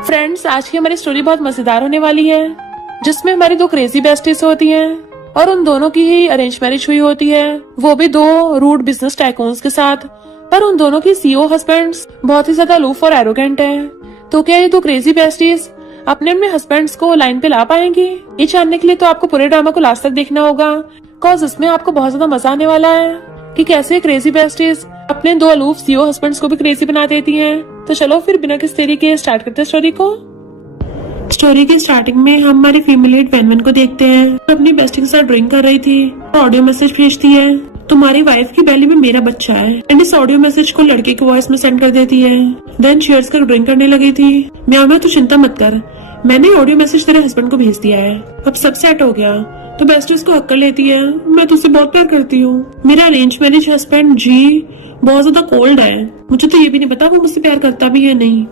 Friends, आज की हमारी स्टोरी बहुत मजेदार होने वाली है, जिसमें हमारी दो क्रेजी बेस्टीज होती हैं और उन दोनों की ही अरेंज मैरिज हुई होती है, वो भी दो रूड बिजनेस टाइकून्स के साथ। पर उन दोनों की सीईओ हस्बैंड्स बहुत ही ज्यादा अलूफ और एरोगेंट हैं। तो क्या ये दो क्रेजी बेस्टीज अपने अपने हस्बैंड्स को लाइन पे ला पाएंगी? ये जानने के लिए तो आपको पूरे ड्रामा को लास्ट तक देखना होगा, कॉज इसमें आपको बहुत ज्यादा मजा आने वाला है कि कैसे क्रेजी बेस्टीज अपने दो अलूफ सीईओ हस्बैंड्स को भी क्रेजी बना देती हैं। तो चलो फिर बिना किसी देरी के स्टार्ट करते हैं स्टोरी को। स्टोरी की स्टार्टिंग में हम हमारी फीमेल लीड वेनवेन को देखते हैं, अपनी बेस्टी के साथ ड्रिंक कर रही थी और ऑडियो मैसेज भेजती है, तुम्हारी वाइफ की बेली में मेरा बच्चा है। एंड इस ऑडियो मैसेज को लड़के की वॉइस में सेंड कर देती है। देन चीयर्स कर ड्रिंक करने लगी थी। म्याऊ तू चिंता मत कर, मैंने ऑडियो मैसेज तेरे हस्बैंड को भेज दिया है, अब सब सेट हो गया। तो बेस्टी उसको हक कर लेती है, मैं तुझसे बहुत प्यार करती हूँ। मेरा अरेंज मैरिज हस्बैंड जी बहुत ज्यादा कोल्ड है, मुझे तो ये भी नहीं पता वो मुझसे प्यार करता भी है नहीं,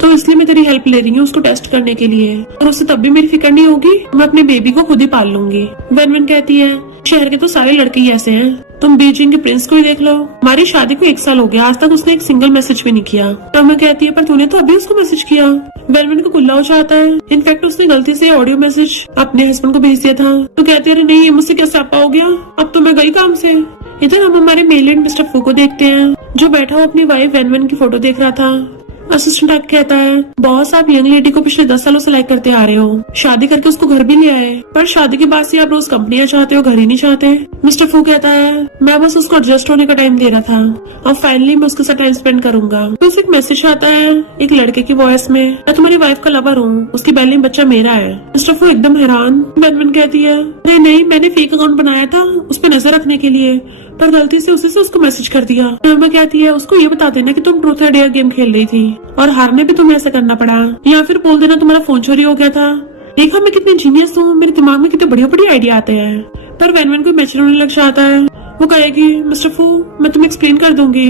तो इसलिए मैं तेरी हेल्प ले रही हूँ उसको टेस्ट करने के लिए, और उससे तब भी मेरी फिक्र नहीं होगी, मैं अपने बेबी को खुद ही पाल लूंगी। वेनवेन कहती है, शहर के तो सारे लड़के ही ऐसे हैं, तुम बीजिंग के प्रिंस को ही देख लो, हमारी शादी को 1 साल हो गया, आज तक उसने एक सिंगल मैसेज भी नहीं किया। तो मैं कहती है, पर तूने तो अभी उसको मैसेज किया। वेनवेन को गुस्सा हो जाता है, इनफैक्ट उसने गलती से ऑडियो मैसेज अपने हस्बैंड को भेज दिया था। तो कहती है, अरे नहीं, ये मुझसे क्या स्यापा हो गया, अब तो मैं गई काम से। इधर हम हमारे मेल एंड मिस्टर फू को देखते हैं, जो बैठा हुआ अपनी वाइफ वेनवेन की फोटो देख रहा था। असिस्टेंट आके कहता है, बॉस आप यंग लेडी को पिछले 10 सालों से लाइक करते आ रहे हो, शादी करके उसको घर भी ले आए, पर शादी के बाद से आप रोज कंपनियां चाहते हो, घर ही नहीं चाहते। मिस्टर फू कहता है, मैं बस उसको एडजस्ट होने का टाइम दे रहा था, अब फाइनली मैं उसके साथ टाइम स्पेंड करूंगा। तो उसे एक मैसेज आता है एक लड़के की वॉइस में, मैं तुम्हारी वाइफ का लवर हूँ, उसकी बेली में बच्चा मेरा है। मिस्टर फू एकदम हैरान। वेनवेन कहती है, नहीं नहीं, मैंने फेक अकाउंट बनाया था उस पर नजर रखने के लिए, पर गलती से उसी से उसको मैसेज कर दिया। मैं कहती है, उसको ये बता देना कि तुम ट्रूथ और डेयर गेम खेल रही थी और हारने भी तुम्हें ऐसा करना पड़ा, या फिर बोल देना तुम्हारा फोन चोरी हो गया था। देखा मैं कितनी जीनियस हूँ, मेरे दिमाग में कितने बढ़िया बढ़िया आइडिया आते हैं। पर वेनवेन को मैचर होने लग जाता है, वो कहेगी, मिस्टर फू मैं तुम्हें एक्सप्लेन कर दूंगी,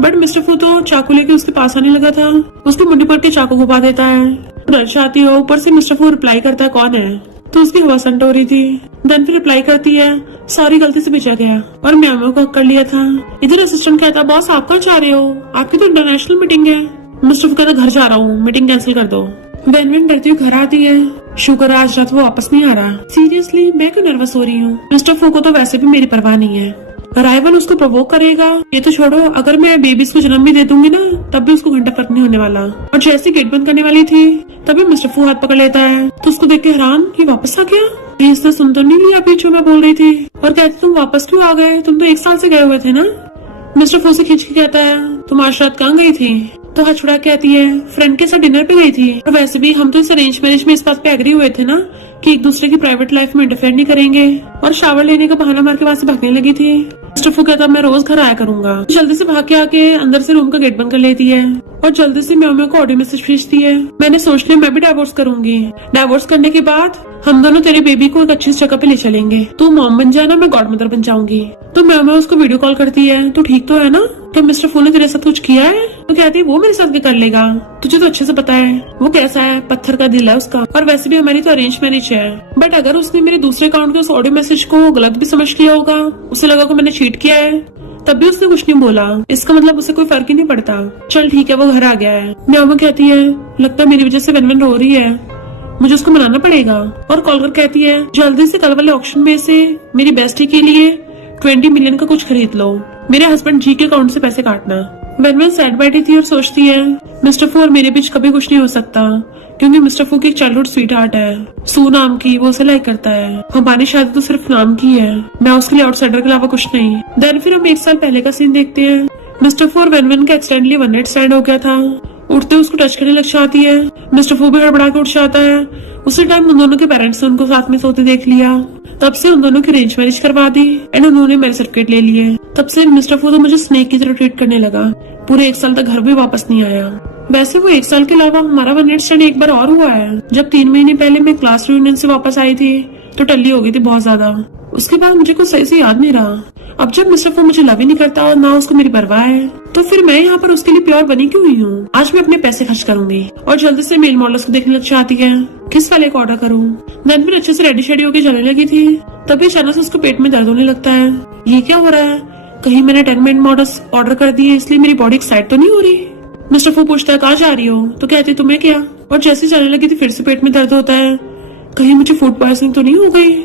बट मिस्टर फू तो चाकू लेके उसके पास आने लगा था, उसकी मुंडी पर के चाकू घुमा देता है। डर जाती हो, ऊपर से मिस्टर फू रिप्लाई करता है, कौन है? तो उसकी हवा संट हो रही थी। देन फिर रिप्लाई करती है, सॉरी गलती से भेजा गया, और म्याऊ को कर लिया था। इधर असिस्टेंट कहता, बॉस आप कहाँ जा रहे हो, आपकी तो इंटरनेशनल मीटिंग है। मिस्टर फू कहता, घर जा रहा हूँ, मीटिंग कैंसिल कर दो। वेनवेन डरती हुई घर आती है, शुक्र है आज रात वो वापस नहीं आ रहा। सीरियसली मैं क्यों नर्वस हो रही हूँ, मिस्टर फू को तो वैसे भी मेरी परवाह नहीं है, राइवल उसको प्रोवोक करेगा, ये तो छोड़ो, अगर मैं बेबीज को जन्म भी दे दूंगी ना, तब भी उसको घंटा फर्क नहीं होने वाला। और जैसे गेट बंद करने वाली थी, तभी मिस्टर फू हाथ पकड़ लेता है, तो उसको देख के हैरान, ये वापस आ गया, ये इसने सुन तो नहीं लिया अभी जो मैं बोल रही थी, और कहती, तुम वापस क्यों आ गए, तुम तो 1 साल से गए हुए थे ना। मिस्टर फू से खींच के कहता है, तुम आज रात कहाँ गई थी? तो हाथ छुड़ा कहती है, फ्रेंड के साथ डिनर पे गई थी, और वैसे भी हम तो इस अरेंज मैरिज में इस बात पे एग्री हुए थे ना कि एक दूसरे की प्राइवेट लाइफ में इंटरफेयर नहीं करेंगे, और शावर लेने का बहाना मार के वहाँ से भागने लगी थी। मिस्टर फू कहता, मैं रोज घर आया करूंगा। जल्दी से भाग के आके अंदर से रूम का गेट बंद कर लेती है, और जल्दी से म्याऊ को ऑडियो मैसेज भेजती है, मैंने सोच लिया मैं भी डाइवोर्स करूंगी, डाइवोर्स करने के बाद हम दोनों तेरे बेबी को एक अच्छी जगह पे ले चलेंगे, तू मॉम बन जाना, मैं गॉड मदर बन जाऊंगी। तो म्याऊ उसको वीडियो कॉल करती है, तू ठीक तो है ना, क्या मिस्टर फू ने तेरे साथ कुछ किया है? तो कहती है, वो मेरे साथ क्या कर लेगा, तुझे तो अच्छे से पता है वो कैसा है, पत्थर का दिल है उसका, और वैसे भी हमारी तो अरेंज मैरिज है। बट अगर उसने मेरे दूसरे अकाउंट के उस ऑडियो मैसेज को गलत भी समझ लिया होगा, उसे लगा कि मैंने चीट किया है, तब भी उसने कुछ नहीं बोला, इसका मतलब उसे कोई फर्क ही नहीं पड़ता। चल ठीक है, वो घर आ गया है। म्याऊ कहती है, लगता है मेरी वजह से वेनवेन रो रही है, मुझे उसको मनाना पड़ेगा। और कॉल कर कहती है, जल्दी से कल वाले ऑक्शन में से मेरी बेस्टी के लिए 20 मिलियन का कुछ खरीद लो, मेरे हस्बैंड जी के अकाउंट से पैसे काटना। वेनवेन सैड बैठी थी और सोचती है, मिस्टर फू और मेरे बीच कभी कुछ नहीं हो सकता, क्योंकि मिस्टर फू की एक चाइल्डहुड स्वीट हार्ट है, सू नाम की, वो उसे लाइक करता है, हमारी शादी तो सिर्फ नाम की है, मैं उसके लिए आउटसाइडर के अलावा कुछ नहीं। देन फिर हम 1 साल पहले का सीन देखते हैं। मिस्टर फू और वेनवेन का एक्सीडेंटली वन नाइट स्टैंड हो गया था, उठते उसको टच करने लग जाती है, मिस्टर फू भी हड़बड़ा के उठ जाता है। उसी टाइम उन दोनों के पेरेंट्स ने उनको साथ में सोते देख लिया, तब से उन दोनों की अरेंज मैरिज करवा दी एंड उन्होंने मैरिज सर्टिफिकेट ले लिए। तब से मिस्टर फू तो मुझे स्नेक की तरह ट्रीट करने लगा, पूरे 1 साल तक घर भी वापस नहीं आया। वैसे वो 1 साल के अलावा हमारा वन नाइट स्टैंड एक बार और हुआ है, जब 3 महीने पहले मैं क्लास रियूनियन से वापस आई थी, तो टल्ली हो गई थी बहुत ज्यादा, उसके बाद मुझे कुछ सही से याद नहीं रहा। अब जब मिस्टर फू मुझे लव ही नहीं करता और ना उसको मेरी परवाह है, तो फिर मैं यहाँ पर उसके लिए प्योर बनी क्यों हुई हूँ? आज मैं अपने पैसे खर्च करूंगी और जल्दी से मेल मॉडल्स को देखने लग जाती है, किस वाले को ऑर्डर करूँ। देन फिर अच्छे से रेडी शेडी होकर चलने लगी थी, तभी अचानक से उसको पेट में दर्द होने लगता है। ये क्या हो रहा है? कहीं मैंने 10 मिनट मॉडल्स ऑर्डर कर दिए इसलिए मेरी बॉडी एक्साइट तो नहीं हो रही? मिस्टर फू पूछता है कहाँ जा रही हो, तो कहती है तुम्हें क्या। और जैसे चलने लगी थी फिर से पेट में दर्द होता है, कहीं मुझे फूड पॉइजनिंग तो नहीं हो गई।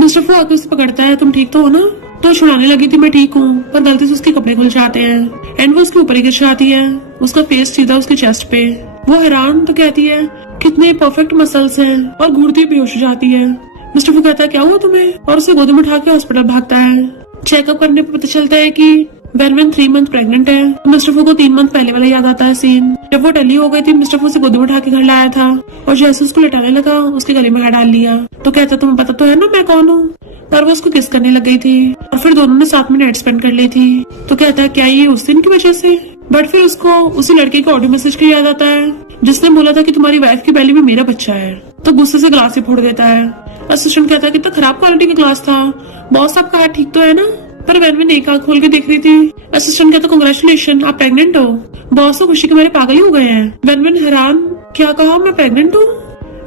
मिस्टर फू आके उसे पकड़ता है, तुम ठीक तो हो ना। तो छुड़ाने लगी थी मैं ठीक हूँ, पर गलती से उसके कपड़े खुल जाते हैं एंड वो उसके ऊपर ही गिर जाती है, उसका फेस सीधा उसके चेस्ट पे। वो हैरान तो कहती है कितने परफेक्ट मसल्स हैं, और घूरती बेहोश हो जाती है। मिस्टर फू कहता है क्या हुआ तुम्हें, और उसे गोद में उठा के हॉस्पिटल भागता है। चेकअप करने पर पता चलता है कि वेनवेन 3 मंथ प्रेग्नेंट है। मिस्टर फू को 3 मंथ पहले वाला याद आता है सीन, जब वो टली हो गई थी। मिस्टर फू से गोद में उठा के घर लाया था और जैसे उसको लटाने लगा उसके गले में हाथ डाल लिया। तो कहता तुम्हें पता तो है ना मैं कौन हूँ, पर वो उसको किस करने लग गई थी और फिर दोनों ने साथ में नाइट स्पेंड कर ली थी। तो कहता है क्या ये उस दिन की वजह से। बट फिर उसको उसी लड़के का ऑडियो मैसेज का याद आता है जिसने बोला था कि तुम्हारी वाइफ की बेली में मेरा बच्चा है। तो गुस्से से ग्लास ही फोड़ देता है। असिस्टेंट कहता है कितना खराब क्वालिटी का ग्लास था, बॉस आपका हाथ ठीक तो है ना। पर वेनवेन एक आंख खोल के देख रही थी। असिस्टेंट कहता कांग्रेचुलेशन आप प्रेग्नेंट हो। बॉस तो खुशी के मारे पागल ही हो गए हैं। वेनवेन हैरान, क्या कहा मैं प्रेग्नेंट हूँ।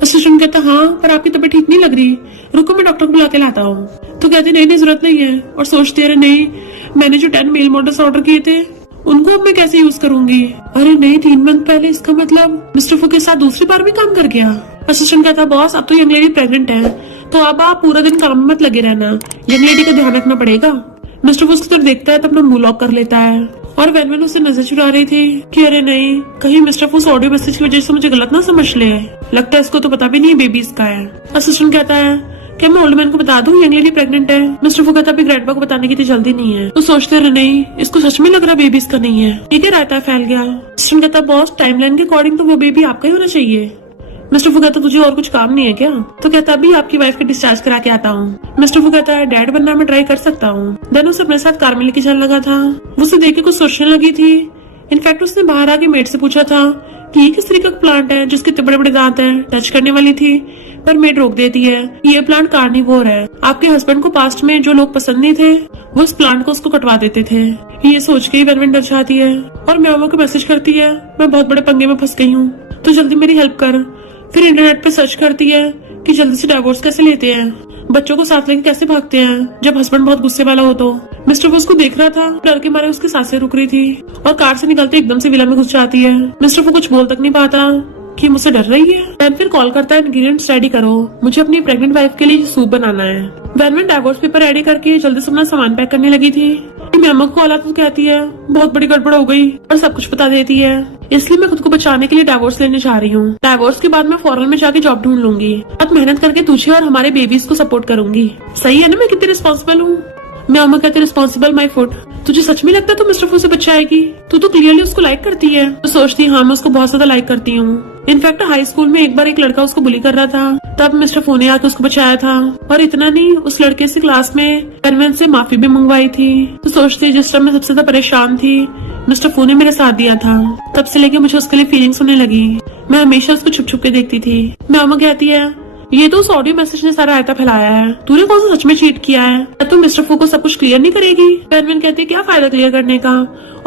असिस्टेंट कहता हाँ पर आपकी तबीयत ठीक नहीं लग रही, रुको मैं डॉक्टर को बुला के लाता हूँ। तो कहती नहीं जरूरत नहीं है, और सोचती अरे नहीं मैंने जो 10 मेल मॉडल्स ऑर्डर किए थे उनको अब मैं कैसे यूज करूंगी। अरे नहीं 3 मंथ पहले, इसका मतलब मिस्टर फू के साथ दूसरी बार भी काम कर गया। असिस्टेंट कहता बॉस अब तो यंग लेडी प्रेग्नेंट है, तो अब आप पूरा दिन काम में मत लगे रहना, यंग लेडी का ध्यान रखना पड़ेगा। मिस्टर फू उसकी तरफ देखता है तो अपना मुंह लॉक कर लेता है। और वेनवेन उससे नजर चुरा रही थी कि अरे नहीं कहीं मिस्टर फू ऑडियो मैसेज की वजह से मुझे गलत ना समझ ले, लगता है इसको तो पता भी नहीं है बेबी इसका है। असिस्टेंट कहता है क्या मैं ओल्ड मैन को बता दूं यंग लेडी प्रेग्नेंट है। मिस्टर फू कहता अभी ग्रैंडपा को बताने की इतनी जल्दी नहीं है। तो सोचते रहे नहीं इसको सच में लग रहा बेबी इसका नहीं है, ठीक है रायता फैल गया। असिस्टेंट कहता बॉस टाइमलाइन के अकॉर्डिंग तो वो बेबी आपका ही होना चाहिए। मिस्टर फू कहता तुझे और कुछ काम नहीं है क्या। तो कहता अभी आपकी वाइफ का डिस्चार्ज करा के आता हूँ। मिस्टर फू कहता है डैड बनना मैं ट्राई कर सकता हूँ। देन उसे अपने साथ कार में लेके चलने लगा था। वो उसे देख के कुछ सोचने लगी थी। इनफैक्ट उसने बाहर आके मेड से पूछा था कि ये किस तरीके का प्लांट है जिसके इतने बड़े बड़े दांत हैं। टच करने वाली थी पर मेड रोक देती है, ये प्लांट कार्निवोर है। आपके हस्बैंड को पास्ट में जो लोग पसंद नहीं थे वो इस प्लांट को उसको कटवा देते थे। ये सोच के ही वेनवेन डर जाती है और म्याओ को मैसेज करती है मैं बहुत बड़े पंगे में फंस गई हूँ, तो जल्दी मेरी हेल्प कर। फिर इंटरनेट पे सर्च करती है कि जल्दी से डिवोर्स कैसे लेते हैं, बच्चों को साथ लेके कैसे भागते हैं जब हस्बैंड बहुत गुस्से वाला हो। तो मिस्टर फू उसको देख रहा था, डर के मारे उसकी सांसें रुक रही थी और कार से निकलते एकदम से विला में घुस जाती है। मिस्टर फू कुछ बोल तक नहीं पाता कि मुझसे डर रही है। वैन फिर कॉल करता है इंग्रेडिएंट्स रेडी करो, मुझे अपनी प्रेग्नेंट वाइफ के लिए सूप बनाना है। वैन डिवोर्स पेपर रेडी करके जल्दी से अपना सामान पैक करने लगी थी कि मैमा को कॉल आता तो कहती है बहुत बड़ी गड़बड़ हो गई और सब कुछ बता देती है, इसलिए मैं खुद को बचाने के लिए डिवोर्स लेने जा रही हूँ। डिवोर्स के बाद मैं फॉरेन में जाके जॉब ढूंढ लूंगी, अब मेहनत करके तुझे और हमारे बेबीज को सपोर्ट करूंगी। सही है ना मैं कितनी रिस्पॉन्सिबल हूँ। मैं कहती रिस्पॉन्सिबल माई फुट, तुझे सच में लगता है तो मिस्टर फू से बचाएगी, तू तो क्लियरली उसको लाइक करती है। तो सोचती हाँ मैं उसको बहुत ज्यादा लाइक करती हूँ। इनफैक्ट हाई स्कूल में एक बार एक लड़का उसको बुली कर रहा था, तब मिस्टर फू ने आके उसको बचाया था। और इतना नहीं उस लड़के से क्लास में वेनवेन से माफी भी मंगवाई थी। तो सोचती जिस टाइम मैं सबसे ज्यादा परेशान थी मिस्टर फू ने मेरा साथ दिया था, तब से लेके मुझे उसके लिए फीलिंग्स होने लगी। मैं हमेशा उसको छुप छुप के देखती थी। मामा कहती है ये तो उस ऑडियो मैसेज ने सारा आयता फैलाया है, तूने कौन सा सच में चीट किया है, तुम मिस्टर फू को सब कुछ क्लियर नहीं करेगी। वेनवेन कहती है क्या फायदा क्लियर करने का,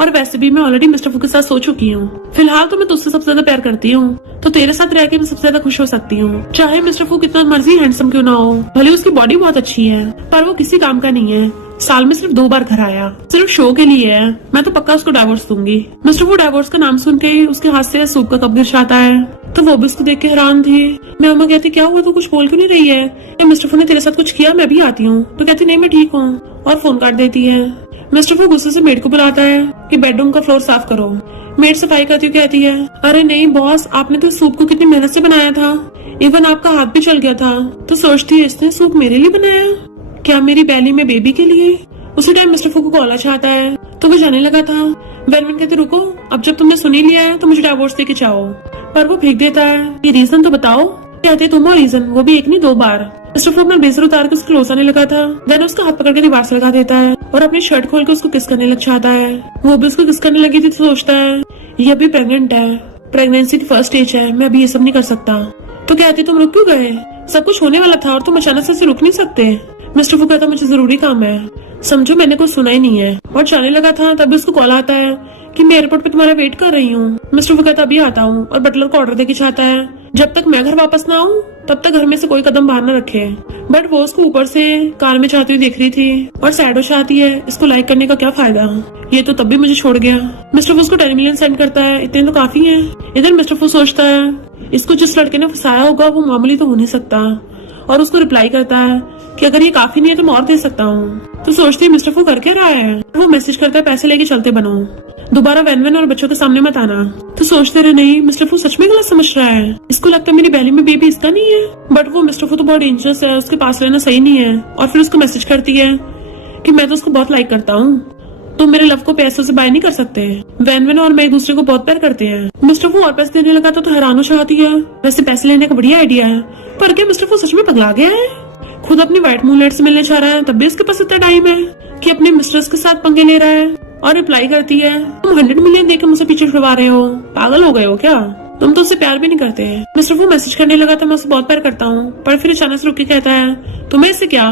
और वैसे भी मैं ऑलरेडी मिस्टर फू के साथ सो चुकी हूँ। फिलहाल तो मैं तुझसे सबसे ज्यादा प्यार करती हूँ, तो तेरे साथ रह के मैं सबसे ज्यादा खुश हो सकती हूँ। चाहे मिस्टर फू कितना मर्जी हैंडसम क्यों ना हो, भले उसकी बॉडी बहुत अच्छी है पर वो किसी काम का नहीं है। साल में सिर्फ 2 बार घर आया, सिर्फ शो के लिए है। मैं तो पक्का उसको डिवोर्स दूंगी। मिस्टर फू डिवोर्स का नाम सुन के ही उसके हाथ से सूप का कप गिर जाता है, तो वो भी उसको देख के हैरान थी। मैं अम्मा कहती क्या हुआ, तू कुछ बोल क्यों नहीं रही है, या मिस्टर फू ने तेरे साथ कुछ किया, मैं भी आती हूँ। तो कहती नहीं मैं ठीक हूँ और फोन काट देती है। मिस्टर फू गुस्से से मेड को बुलाता है कि बेडरूम का फ्लोर साफ करो। मेड सफाई करती हुई कहती है अरे नहीं बॉस, आपने तो सूप को कितनी मेहनत से बनाया था, इवन आपका हाथ भी चल गया था। तो सोचती है इसने सूप मेरे लिए बनाया, क्या मेरी बैली में बेबी के लिए। उसी टाइम मिस्टर फू को कॉल आता है, तो वो जाने लगा था। वेनवेन कहते रुको, अब जब तुमने सुनी लिया है तो मुझे डिवोर्स देके जाओ, पर वो फेंक देता है ये रीजन तो बताओ। कहते तुम और रीजन, वो भी एक नहीं 2 बार। मिस्टर फू अपना ब्लेजर उतार के उसके क्लोज आने लगा था, देन उसका हाथ पकड़ के दीवार से लगा देता है और अपनी शर्ट खोल के उसको किस करने लग जाता है। वो भी उसको किस करने लगी थी, तो सोचता है ये अभी प्रेग्नेंट है, प्रेगनेंसी की फर्स्ट स्टेज है, मैं अभी ये सब नहीं कर सकता। तो कहती तुम रुक क्यों गए, सब कुछ होने वाला था और तुम अचानक से रुक नहीं सकते। मिस्टर फू कहता मुझे जरूरी काम है, समझो मैंने कुछ सुना ही नहीं है। और जाने लगा था तभी उसको कॉल आता है कि मैं एयरपोर्ट पे तुम्हारा वेट कर रही हूँ। मिस्टर फू कहता अभी आता हूँ और बटलर को ऑर्डर देके चाहता है जब तक मैं घर वापस ना आऊँ तब तक घर में से कोई कदम बाहर न रखे। बट वो उसको ऊपर से कार में जाती हुई देख रही थी और सैडो चाहती है, इसको लाइक करने का क्या फायदा, ये तो तब भी मुझे छोड़ गया। मिस्टर फू उसको 10 मिलियन सेंड करता है, इतने तो काफी है। इधर मिस्टर फू सोचता है इसको जिस लड़के ने फंसाया होगा वो मामूली तो हो नहीं सकता, और उसको रिप्लाई करता है कि अगर ये काफी नहीं है तो मैं और दे सकता हूँ। तो सोचती है मिस्टर फू कर क्या रहा है। वो मैसेज करता है पैसे लेके चलते बनो, दोबारा वैन और बच्चों के सामने मत आना। तो सोचते रहे नहीं मिस्टर फू सच में गलत समझ रहा है, इसको लगता है मेरी बैली में बेबी इसका नहीं है। बट वो मिस्टर फू तो बहुत डेंजरस है, उसके पास रहना सही नहीं है। और फिर उसको मैसेज करती है कि मैं तो उसको बहुत लाइक करता हूँ, तुम मेरे लव को पैसों से बाय नहीं कर सकते। वैन और मैं एक दूसरे को बहुत प्यार करते हैं। मिस्टर फू और पैसे देने लगा तो हैरान हो जाती है, वैसे पैसे लेने का बढ़िया आइडिया है, पर क्या मिस्टर फू सच में पगला गया है। खुद अपनी व्हाइट मूनलाइट से मिलने चाह रहा है, तब भी उसके पास इतना टाइम है कि अपने मिस्ट्रेस के साथ पंगे ले रहा है। और रिप्लाई करती है तुम 100 मिलियन देकर मुझसे पीछे छुड़वा रहे हो, पागल हो गए हो क्या, तुम तो उससे प्यार भी नहीं करते। मिस्टर फू मैसेज करने लगा तो मैं उससे बहुत प्यार करता हूँ, पर फिर अचानक से रुक के कहता है तुम्हें इससे क्या,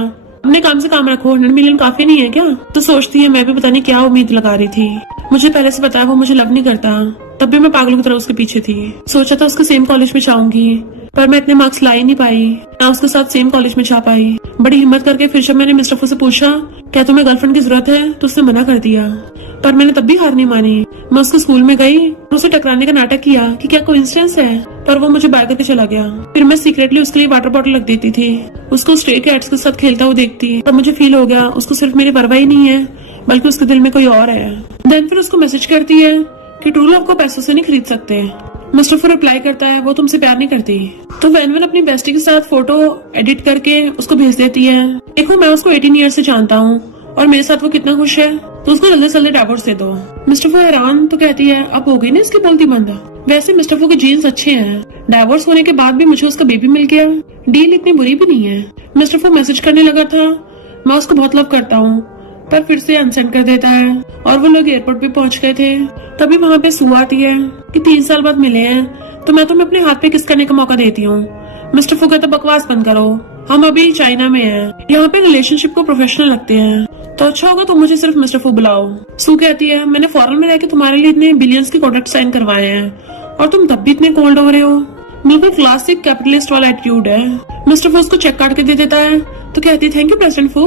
अपने काम से काम रखो, 100 मिलियन काफी नहीं है क्या। तो सोचती है मैं भी पता नहीं क्या उम्मीद लगा रही थी, मुझे पहले से पता है वो मुझे लव नहीं करता, तब भी मैं पागलों की तरह उसके पीछे थी। सोचा था उसके सेम कॉलेज में जाऊंगी, पर मैं इतने मार्क्स ला ही नहीं पाई, ना उसके साथ सेम कॉलेज में जा पाई। बड़ी हिम्मत करके फिर जब मैंने मिस्टर फू से पूछा क्या तुम्हें गर्लफ्रेंड की जरूरत है तो उसने मना कर दिया, पर मैंने तब भी हार नहीं मानी। मैं उसके स्कूल में गई, उसे टकराने का नाटक किया कि क्या कोइंसिडेंस है, पर वो मुझे बाय करके चला गया। फिर मैं सीक्रेटली उसके लिए वाटर बॉटल रख देती थी, उसको स्ट्रे कैट्स के साथ खेलता हुआ देखती, तब मुझे फील हो गया उसको सिर्फ मेरी परवाह ही नहीं है बल्कि उसके दिल में कोई और है। देन फिर उसको मैसेज करती है कि ट्रू लव को पैसों से नहीं खरीद सकते। मिस्टर फू रिप्लाई करता है वो तुमसे प्यार नहीं करती। तो वैन अपनी बेस्टी के साथ फोटो एडिट करके उसको भेज देती है, देखो मैं उसको 18 ईयर से जानता हूँ और मेरे साथ वो कितना खुश है, तो उसको जल्दी से जल्दी डाइवोर्स दे दो। मिस्टर फू हैरान तो कहती है अब हो गई ना इसकी बोलती बंद। वैसे मिस्टर फू के जीन्स अच्छे हैं, डाइवोर्स होने के बाद भी मुझे उसका बेबी मिल गया, डील इतनी बुरी भी नहीं है। मिस्टर फू मैसेज करने लगा था मैं उसको बहुत लव करता हूँ, पर फिर से अनसेंड कर देता है। और वो लोग एयरपोर्ट पे पहुंच गए थे, तभी वहाँ पे सू आती है कि 3 साल बाद मिले हैं तो मैं तुम्हें अपने हाथ पे किस करने का मौका देती हूँ। मिस्टर फू कहता बकवास बंद करो, हम अभी चाइना में हैं, यहाँ पे रिलेशनशिप को प्रोफेशनल लगते हैं, तो अच्छा होगा तुम मुझे सिर्फ मिस्टर फू बुलाओ। सू कहती है मैंने फॉरेन में रहकर तुम्हारे लिए इतने बिलियंस के कॉन्ट्रैक्ट साइन करवाए हैं और तुम तब भी इतने कोल्ड हो रहे हो, बिल्कुल क्लासिक कैपिटलिस्ट वाला एटीट्यूड है। मिस्टर फू उसको चेक काट के दे देता है, तो कहती है थैंक यू प्रेसिडेंट फू,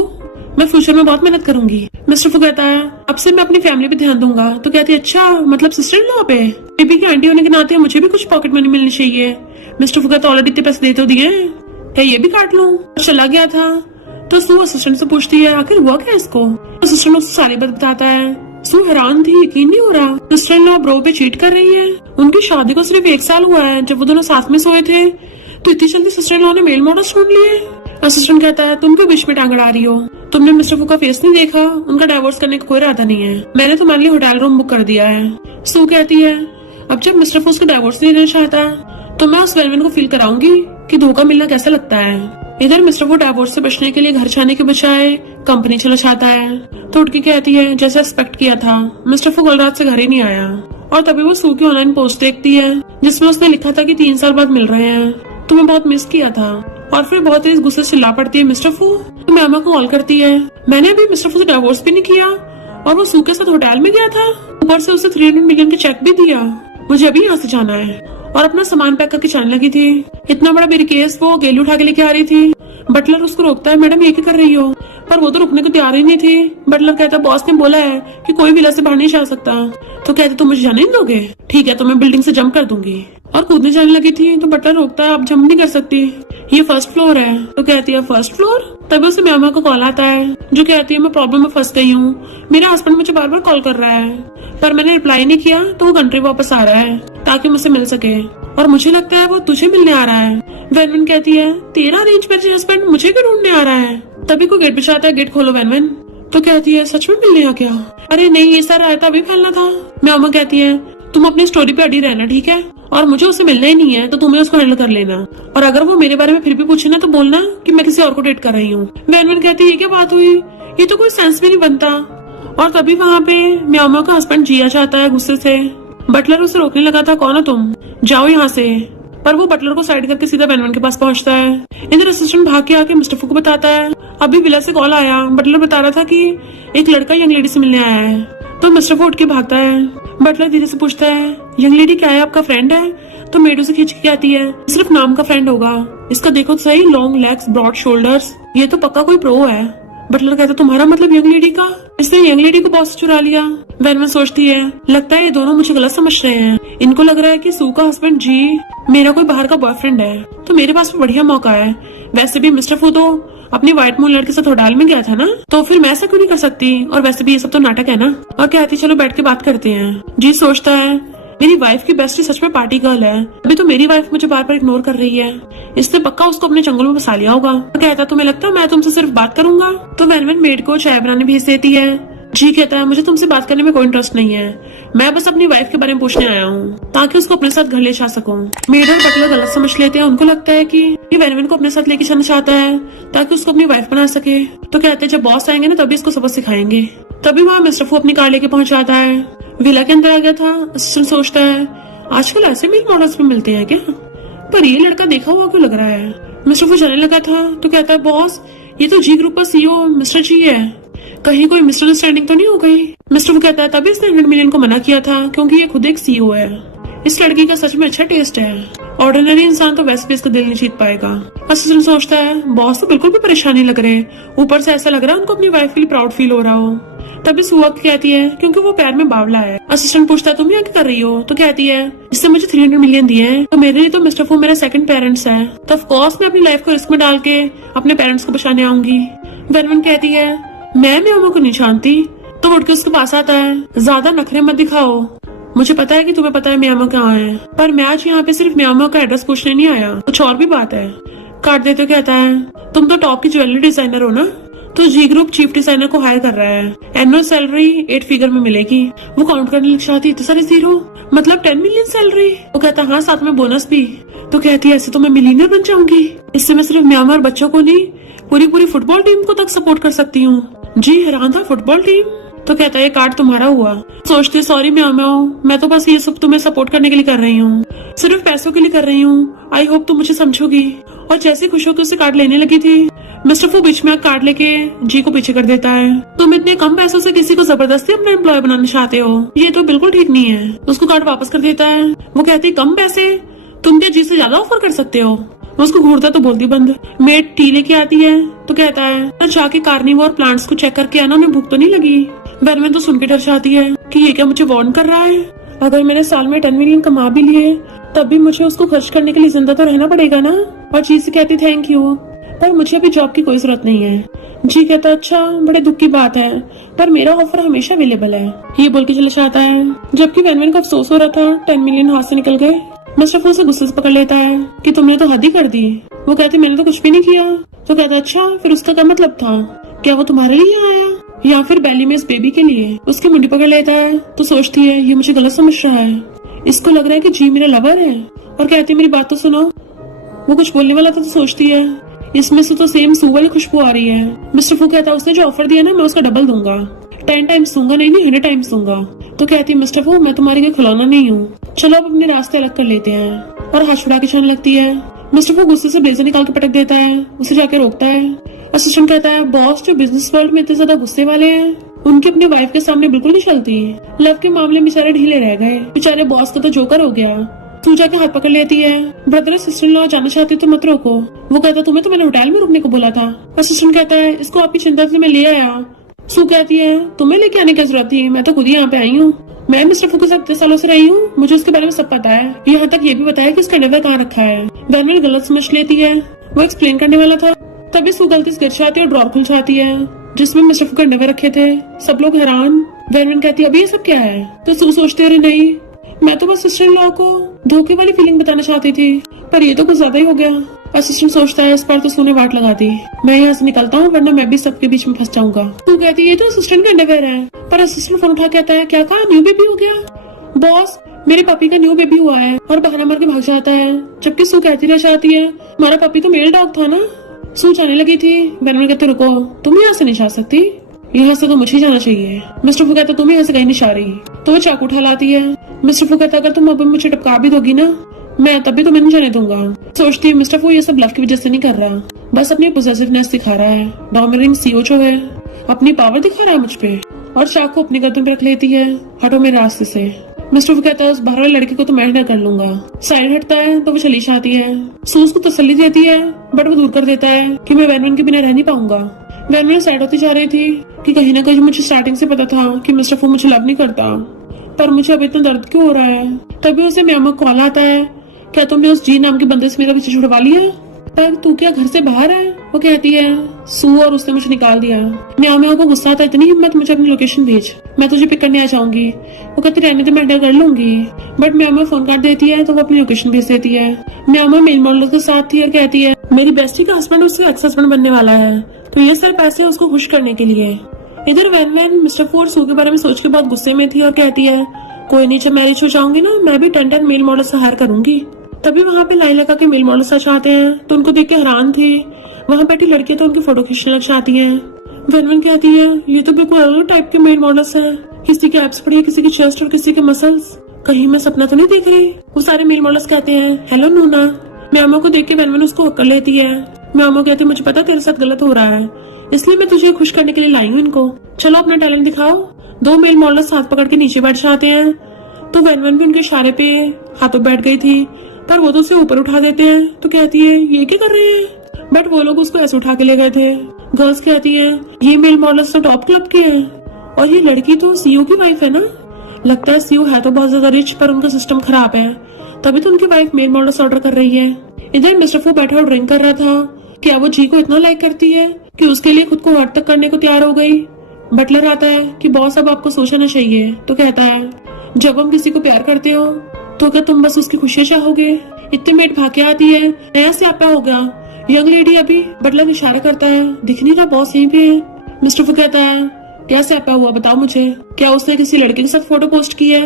मैं फ्यूचर में बहुत मेहनत करूंगी। मिस्टर फू कहता है अब से मैं अपनी फैमिली पे ध्यान दूंगा। तो कहती है अच्छा मतलब सिस्टर इन लॉ पे, बेबी की आंटी होने के नाते मुझे भी कुछ पॉकेट मनी मिलनी चाहिए। मिस्टर फू कहता है ऑलरेडी इतने पैसे दे तो दिए, क्या ये भी काट लूं। चला गया था तो सू असिस्टेंट से पूछती है आखिर हुआ क्या इसको। असिस्टेंट उसको सारी बात बताता है। सू हैरान थी, यकीन नहीं हो रहा सिस्टर इन लॉ ब्रो पे चीट कर रही है। उनकी शादी को सिर्फ 1 साल हुआ है, जब वो दोनों साथ में सोए थे तो इतनी जल्दी सिस्टर इन लॉ ने मेल मॉडल ढूंढ लिए। असिस्टेंट कहता है तुम क्यों बीच में टांग अड़ा रही हो, तुमने मिस्टर फू का फेस नहीं देखा, उनका डाइवोर्स करने का कोई इरादा नहीं है, मैंने तुम्हारे लिए होटल रूम बुक कर दिया है। सू कहती है अब जब मिस्टर फू उसका डाइवोर्स नहीं लेना चाहता तो मैं उस वेलवेन को फील कराऊंगी कि धोखा मिलना कैसा लगता है। इधर मिस्टर फू डाइवोर्स से बचने के लिए घर जाने के बजाय कंपनी चला जाता है, तो उठ के कहती है जैसे एक्सपेक्ट किया था मिस्टर फू कल रात से घर ही नहीं आया। और तभी वो सू की ऑनलाइन पोस्ट देखती है जिसमें उसने लिखा था कि 3 साल बाद मिल रहे हैं, तुम्हें बहुत मिस किया था। और फिर बहुत तेज गुस्से से चिल्ला पड़ती है मिस्टर फू। तो मैमा को कॉल करती है मैंने अभी मिस्टर फू से डाइवोर्स भी नहीं किया और वो सू के साथ होटल में गया था, ऊपर से उसे 300 मिलियन के चेक भी दिया, मुझे अभी यहाँ से जाना है। और अपना सामान पैक करके जाने लगी थी, इतना बड़ा ब्रीकेस वो गेली उठा के लेके आ रही थी। बटलर उसको रोकता है मैडम ये क्या कर रही हो, पर वो तो रुकने को तैयार ही नहीं थी। बटलर कहता बॉस ने बोला है कि कोई विला से बाहर नहीं जा सकता। तो कहते तुम मुझे जाने नहीं दोगे, ठीक है तो मैं बिल्डिंग से जंप कर दूंगी। और कूदने जाने लगी थी तो बटलर रोकता है आप जंप नहीं कर सकती, ये 1st फ्लोर है। तो कहती है 1st फ्लोर। तभी उसे मैमा को कॉल आता है जो कहती है मैं प्रॉब्लम में फंस गई हूँ, मेरा हस्बैंड मुझे बार बार कॉल कर रहा है पर मैंने रिप्लाई नहीं किया तो वो कंट्री वापस आ रहा है ताकि मुझसे मिल सके और मुझे लगता है वो तुझे मिलने आ रहा है। वैनवन कहती है तेरा अरेंज मैरिज हस्बैंड मुझे क्यों ढूंढने आ रहा है। तभी को गेट बचाता है गेट खोलो वैनवन। तो कहती है सच में मिलने आ गया, अरे नहीं ये सारा रायता अभी फैलना था। मैमा कहती है तुम अपनी स्टोरी पे अड़ी रहना ठीक है, और मुझे उसे मिलना ही नहीं है तो तुम्हें उसको हैंडल कर लेना, और अगर वो मेरे बारे में फिर भी पूछे ना तो बोलना कि मैं किसी और को डेट कर रही हूँ। वैनवन कहती है ये क्या बात हुई, ये तो कोई सेंस भी नहीं बनता। और तभी वहाँ पे म्यामा का हस्बैंड जिया जाता है गुस्से से। बटलर उसे रोकने लगा था कौन हो तुम, जाओ यहाँ से, पर वो बटलर को साइड करके सीधा वैनवन के पास पहुंचता है। इधर असिस्टेंट भाग के आके मिस्टर फू को बताता है अभी विला से कॉल आया, बटलर बता रहा था कि एक लड़का यंग लेडी से मिलने आया है। तो मिस्टर फू उठ के भागता है। बटलर धीरे से पूछता है यंग लेडी क्या है आपका फ्रेंड है। तो मेड उसे खींच के कहती है सिर्फ नाम का फ्रेंड होगा, इसका देखो तो सही, लॉन्ग लेग्स, ब्रॉड शोल्डर्स, ये तो पक्का कोई प्रो है। बटलर कहता तुम्हारा मतलब यंग लेडी का, इसने यंग लेडी को बॉस चुरा लिया। वेनवन सोचती है लगता है ये दोनों मुझे गलत समझ रहे हैं, इनको लग रहा है कि सू का हस्बैंड जी मेरा कोई बाहर का बॉयफ्रेंड है, तो मेरे पास भी बढ़िया मौका है। वैसे भी मिस्टर फू तो अपनी व्हाइट मून लड़के के साथ होटल में गया था ना, तो फिर मैं ऐसा क्यों नहीं कर सकती, और वैसे भी ये सब तो नाटक है ना। और कहती चलो बैठ के बात करते हैं। जी सोचता है मेरी वाइफ की बेस्टी सच में पार्टी गर्ल है, अभी तो मेरी वाइफ मुझे बार बार इग्नोर कर रही है, इसने पक्का उसको अपने जंगल में फंसा लिया होगा। तो कहता तुम्हें लगता है मैं तुमसे सिर्फ बात करूंगा, तो वेनवन मेड को चाय बनाने भेज देती है। जी कहता है मुझे तुमसे बात करने में कोई इंटरेस्ट नहीं है, मैं बस अपनी वाइफ के बारे में पूछने आया हूँ ताकि उसको अपने साथ घर ले जा सकूं। मेड और बटलर गलत समझ लेते हैं, उनको लगता है कि ये वेनवन को अपने साथ लेके जाना चाहता है ताकि उसको अपनी वाइफ बना सके। तो कहते हैं जब बॉस आएंगे ना तभी इसको सबक सिखाएंगे। तभी वहाँ मिस्टर फू अपनी कार लेके पहुंच जाता है। विला के अंदर आ गया था। असिस्टेंट सोचता है आजकल ऐसे मेल मॉडल्स भी मिलते हैं क्या, पर ये लड़का देखा हुआ क्यों लग रहा है। मिस्टर फू जाने लगा था तो कहता है बॉस ये तो जी ग्रुप का सीईओ मिस्टर जी है, कहीं कोई मिसअंडरस्टैंडिंग तो नहीं हो गई। मिस्टर फू कहता है तभी इसने 100 मिलियन को मना किया था क्योंकि ये खुद एक सीईओ है, इस लड़की का सच में अच्छा टेस्ट है, ऑर्डिनरी इंसान तो वैसे भी इसका दिल नहीं जीत पाएगा। असिस्टेंट सोचता है बॉस तो बिल्कुल भी परेशान नहीं लग रहे, ऊपर से ऐसा लग रहा है उनको अपनी वाइफ के लिए प्राउड फील हो रहा हो। तभी सुआ कहती है क्योंकि वो पैर में बावला है। असिस्टेंट पूछता है तुम यहाँ क्या कर रही हो, तो कहती है जिससे मुझे 300 मिलियन दिए हैं तो मेरे लिए तो मिस्टर फू मेरा सेकंड पेरेंट्स है, तो ऑफ कोर्स मैं अपनी लाइफ को रिस्क में डाल के अपने पेरेंट्स को बचाने आऊंगी। वेनवन कहती है मैं मियामो को नहीं जानती, तो उठ के उसके पास आता है ज्यादा नखरे मत दिखाओ, मुझे पता है कि तुम्हें पता है मियामो कहाँ है, पर मैं आज यहाँ पे सिर्फ मियामो का एड्रेस पूछने नहीं आया, कुछ और भी बात है। काट देते कहता है तुम तो टॉप की ज्वेलरी डिजाइनर हो ना, तो जी ग्रुप चीफ डिजाइनर को हायर कर रहा है, एनुअल सैलरी 8 फिगर में मिलेगी। वो काउंट करने लग जाती तो सारे 0 मतलब 10 मिलियन सैलरी। वो कहता हाँ साथ में बोनस भी। तो कहती है ऐसे तो मैं मिलीनियर बन जाऊंगी, इससे मैं सिर्फ म्यांमार बच्चों को नहीं पूरी फुटबॉल टीम को तक सपोर्ट कर सकती हूँ। जी हैरान था फुटबॉल टीम। तो कहता है ये कार्ड तुम्हारा हुआ। सोचते सॉरी म्याओ, मैं तो बस ये सब तुम्हें सपोर्ट करने के लिए कर रही हूँ, सिर्फ पैसों के लिए कर रही हूँ, आई होप तुम मुझे समझोगी। और जैसे खुश होकर उसे कार्ड लेने लगी थी मिस्टर फू बीच में कार्ड लेके जी को पीछे कर देता है। तुम इतने कम पैसों से किसी को जबरदस्ती अपना एम्प्लॉय बनाना चाहते हो, ये तो बिल्कुल ठीक नहीं है। उसको कार्ड वापस कर देता है। वो कहती कम पैसे, तुम क्या जी से ज्यादा ऑफर कर सकते हो। उसको घूरता तो बोलती बंद। मेड टी लेके आती है तो कहता है जाके कार्निवोर प्लांट्स को चेक करके आना, उन्हें भूख तो नहीं लगी। वेनवन तो सुन के डर जाती है कि ये क्या मुझे वार्न कर रहा है, अगर मैंने साल में 10 मिलियन कमा भी लिए तब भी मुझे उसको खर्च करने के लिए जिंदा तो रहना पड़ेगा ना। और जी से कहती थैंक यू, पर मुझे अभी जॉब की कोई जरूरत नहीं है। जी कहता अच्छा बड़े दुख की बात है, पर मेरा ऑफर हमेशा अवेलेबल है। ये बोल के चले जाता है। जबकि वेनवन का अफसोस हो रहा था 10 मिलियन हाथ से निकल गए। मिस्टर फू से गुस्से से पकड़ लेता है कि तुमने तो हद ही कर दी। वो कहते मैंने तो कुछ भी नहीं किया। तो कहता अच्छा फिर उसका क्या मतलब था, क्या वो तुम्हारे लिए आया या फिर बेली में इस बेबी के लिए। उसकी मुंडी पकड़ लेता है तो सोचती है ये मुझे गलत समझ रहा है, इसको लग रहा है कि जी मेरा लवर है। और कहती मेरी बात तो सुनो। वो कुछ बोलने वाला था तो सोचती है इसमें से तो सेम सू वाली खुशबू आ रही है। मिस्टर फू कहता है उसने जो ऑफर दिया ना मैं उसका डबल दूंगा, 10 टाइम्स दूंगा, नहीं 100 टाइम्स दूंगा। तो कहती है मिस्टर फू मैं तुम्हारी कोई खिलौना नहीं हूँ, चलो अब अपने रास्ते अलग कर लेते हैं। और हाथ छुड़ा के जाने लगती है। मिस्टर फू गुस्से से ब्लेजर निकाल के पटक देता है, उसे जाके रोकता है। असिस्टेंट कहता है बॉस जो बिजनेस वर्ल्ड में इतने ज्यादा गुस्से वाले हैं उनकी अपनी वाइफ के सामने बिल्कुल नहीं चलती। लव के मामले में बेचारे ढीले रह गए, बेचारे बॉस का तो जोकर हो गया। तू जाके हाथ पकड़ लेती है। ब्रदर सिस्टर इन लॉ जाना चाहती तो मत रोको। वो कहता तुम्हें तो मैंने होटल में रुकने को बोला था। असिस्टेंट कहता है इसको आपकी चिंता से मैं ले आया। सू कहती है तुम्हें लेके आने की जरूरत थी, मैं तो खुद ही यहाँ पे आई हूँ, मैं मिस्टर फू के साथ 7 सालों से रही हूँ, मुझे उसके बारे में सब पता है, यहाँ तक ये भी पता है कि इसका अंडरवेयर कहाँ रखा है। वेनवन गलत समझ लेती है, वो एक्सप्लेन करने वाला था तभी सू गलती से गिर जाती है और ड्रॉर खुल जाती है जिसमें मिस्टर फू के अंडरवेयर रखे थे। सब लोग हैरान। वेनवन कहती है अभी ये सब क्या है। तो सू सोचते अरे नहीं मैं तो बस सिस्टर इन लॉ को धोखे वाली फीलिंग बताना चाहती थी, पर ये तो कुछ ज्यादा ही हो गया। असिस्टेंट सोचता है इस पर तो सूने वाट लगा दी, मैं यहाँ से निकलता हूँ वरना मैं भी सबके बीच में फंस जाऊंगा। तू कहती है ये तो असिस्टेंट का अंडरवेयर है, पर असिस्टेंट फोन उठा कहता है क्या कहा न्यू बेबी हो गया। बॉस मेरे पपी का न्यू बेबी हुआ है, और बहाना मार के भाग जाता है। जबकि सू कहती रह जाती है हमारा पपी तो मेल डॉग था ना। सू जाने लगी थी। वेनवन कहते रुको तुम यहाँ से नहीं जा सकती, यहाँ से तो मुझे जाना चाहिए। मिस्टर फू कहता तुम यहाँ से कहीं नहीं जा रही। तो वो चाकू उठा लाती है। मिस्टर फू कहता अगर तुम अब मुझे टपका भी दोगी ना मैं तभी तो मैं नहीं जाने दूंगा। सोचती है मिस्टर फू ये सब लव की वजह से नहीं कर रहा, बस अपनी पोजेसिवनेस दिखा रहा है। डोमिनेटिंग सीईओ जो है अपनी पावर दिखा रहा है मुझ पे। और चाकू अपनी गर्दन पे रख लेती है, हटो मेरे रास्ते से। मिस्टर वो कहता है उस बाहर वाले लड़के को तो मैं हैंडल कर लूंगा। साइड हटता है तो वो शलीश आती है। सू उसको तसल्ली देती है बट वो दूर कर देता है कि मैं वैनवन के बिना रह नहीं पाऊंगा। वैनवन साइड होती जा रही थी कि कहीं ना कहीं मुझे स्टार्टिंग से पता था कि मिस्टर फू मुझे लव नहीं करता, पर मुझे अब इतना दर्द क्यों हो रहा है। तभी उसे म्यामा कॉल आता है, क्या तुमने उस जी नाम के बंदे से मेरा पीछे छुड़वा लिया? पर तू क्या घर से बाहर है? वो कहती है सू और उसने मुझे निकाल दिया। म्याओ को गुस्सा आता है, इतनी हिम्मत, मुझे अपनी लोकेशन भेज, मैं तुझे पिक करने आ जाऊंगी। वो कहती रहने दे, मैं हैंडल कर लूंगी। बट म्याओ फोन काट देती है तो वो अपनी लोकेशन भेज देती है। म्याओ मेल मॉडल के साथ थी और कहती है मेरी बेस्टी का हस्बैंड उससे एक्स हस्बैंड बनने वाला है, तो ये सारे पैसे उसको खुश करने के लिए। इधर वैन मिस्टर फू और सू के बारे में सोच के बहुत गुस्से में थी और कहती है कोई नहीं, जब मैरिज हो जाऊंगी ना मैं भी 10 मेल मॉडल से हायर करूंगी। तभी वहाँ पे लाइला के मेल मॉडल सच आते हैं तो उनको देख के हैरान थे। वहाँ बैठी लड़कियां तो उनकी फोटो खींचने लग जाती हैं। वैन कहती है ये तो बिल्कुल अलग टाइप के मेल मॉडल्स हैं, किसी के एब्स पड़ी है, किसी की चेस्ट और किसी के मसल्स, कहीं मैं सपना तो नहीं देख रही। वो सारे मेल मॉडल्स कहते हैं हेलो नूना। म्यामो को देख के वैन उसको हक कर लेती है। म्यामो कहती है मुझे पता तेरे साथ गलत हो रहा है, इसलिए मैं तुझे खुश करने के लिए लाई हूँ इनको, चलो अपना टैलेंट दिखाओ। दो मेल मॉडल्स हाथ पकड़ के नीचे बैठ जाते हैं तो वैन भी उनके इशारे पे हाथों बैठ गई थी, पर वो तो उसे ऊपर उठा देते हैं। तो कहती है ये क्या कर रहे हैं, बट वो लोग उसको ऐसे उठा के ले गए थे। गर्ल्स कहती है ये मेल मॉडल्स तो टॉप क्लब के हैं और ये लड़की तो सीईओ की वाइफ है ना। लगता है सीईओ है तो बहुत ज्यादा रिच, पर उनका सिस्टम खराब है, तभी तो उनकी वाइफ मेल मॉडल्स ऑर्डर कर रही है। इधर मिस्टर फू बैठा और ड्रिंक कर रहा था। क्या वो जी को इतना लाइक करती है कि उसके लिए खुद को हद तक करने को तैयार हो गई। बटलर आता है कि बॉस अब आपको सोचना चाहिए। तो कहता है जब हम किसी को प्यार करते हो तो क्या तुम बस उसकी खुशियां चाहोगे? इतने मेट भागे आती है, नया स्यापा होगा यंग लेडी अभी। बटलर इशारा करता है दिख नहीं रहा बॉस यहीं पे है। मिस्टर फू कहता है क्या स्यापा हुआ बताओ मुझे, क्या उसने किसी लड़के के साथ फोटो पोस्ट की है?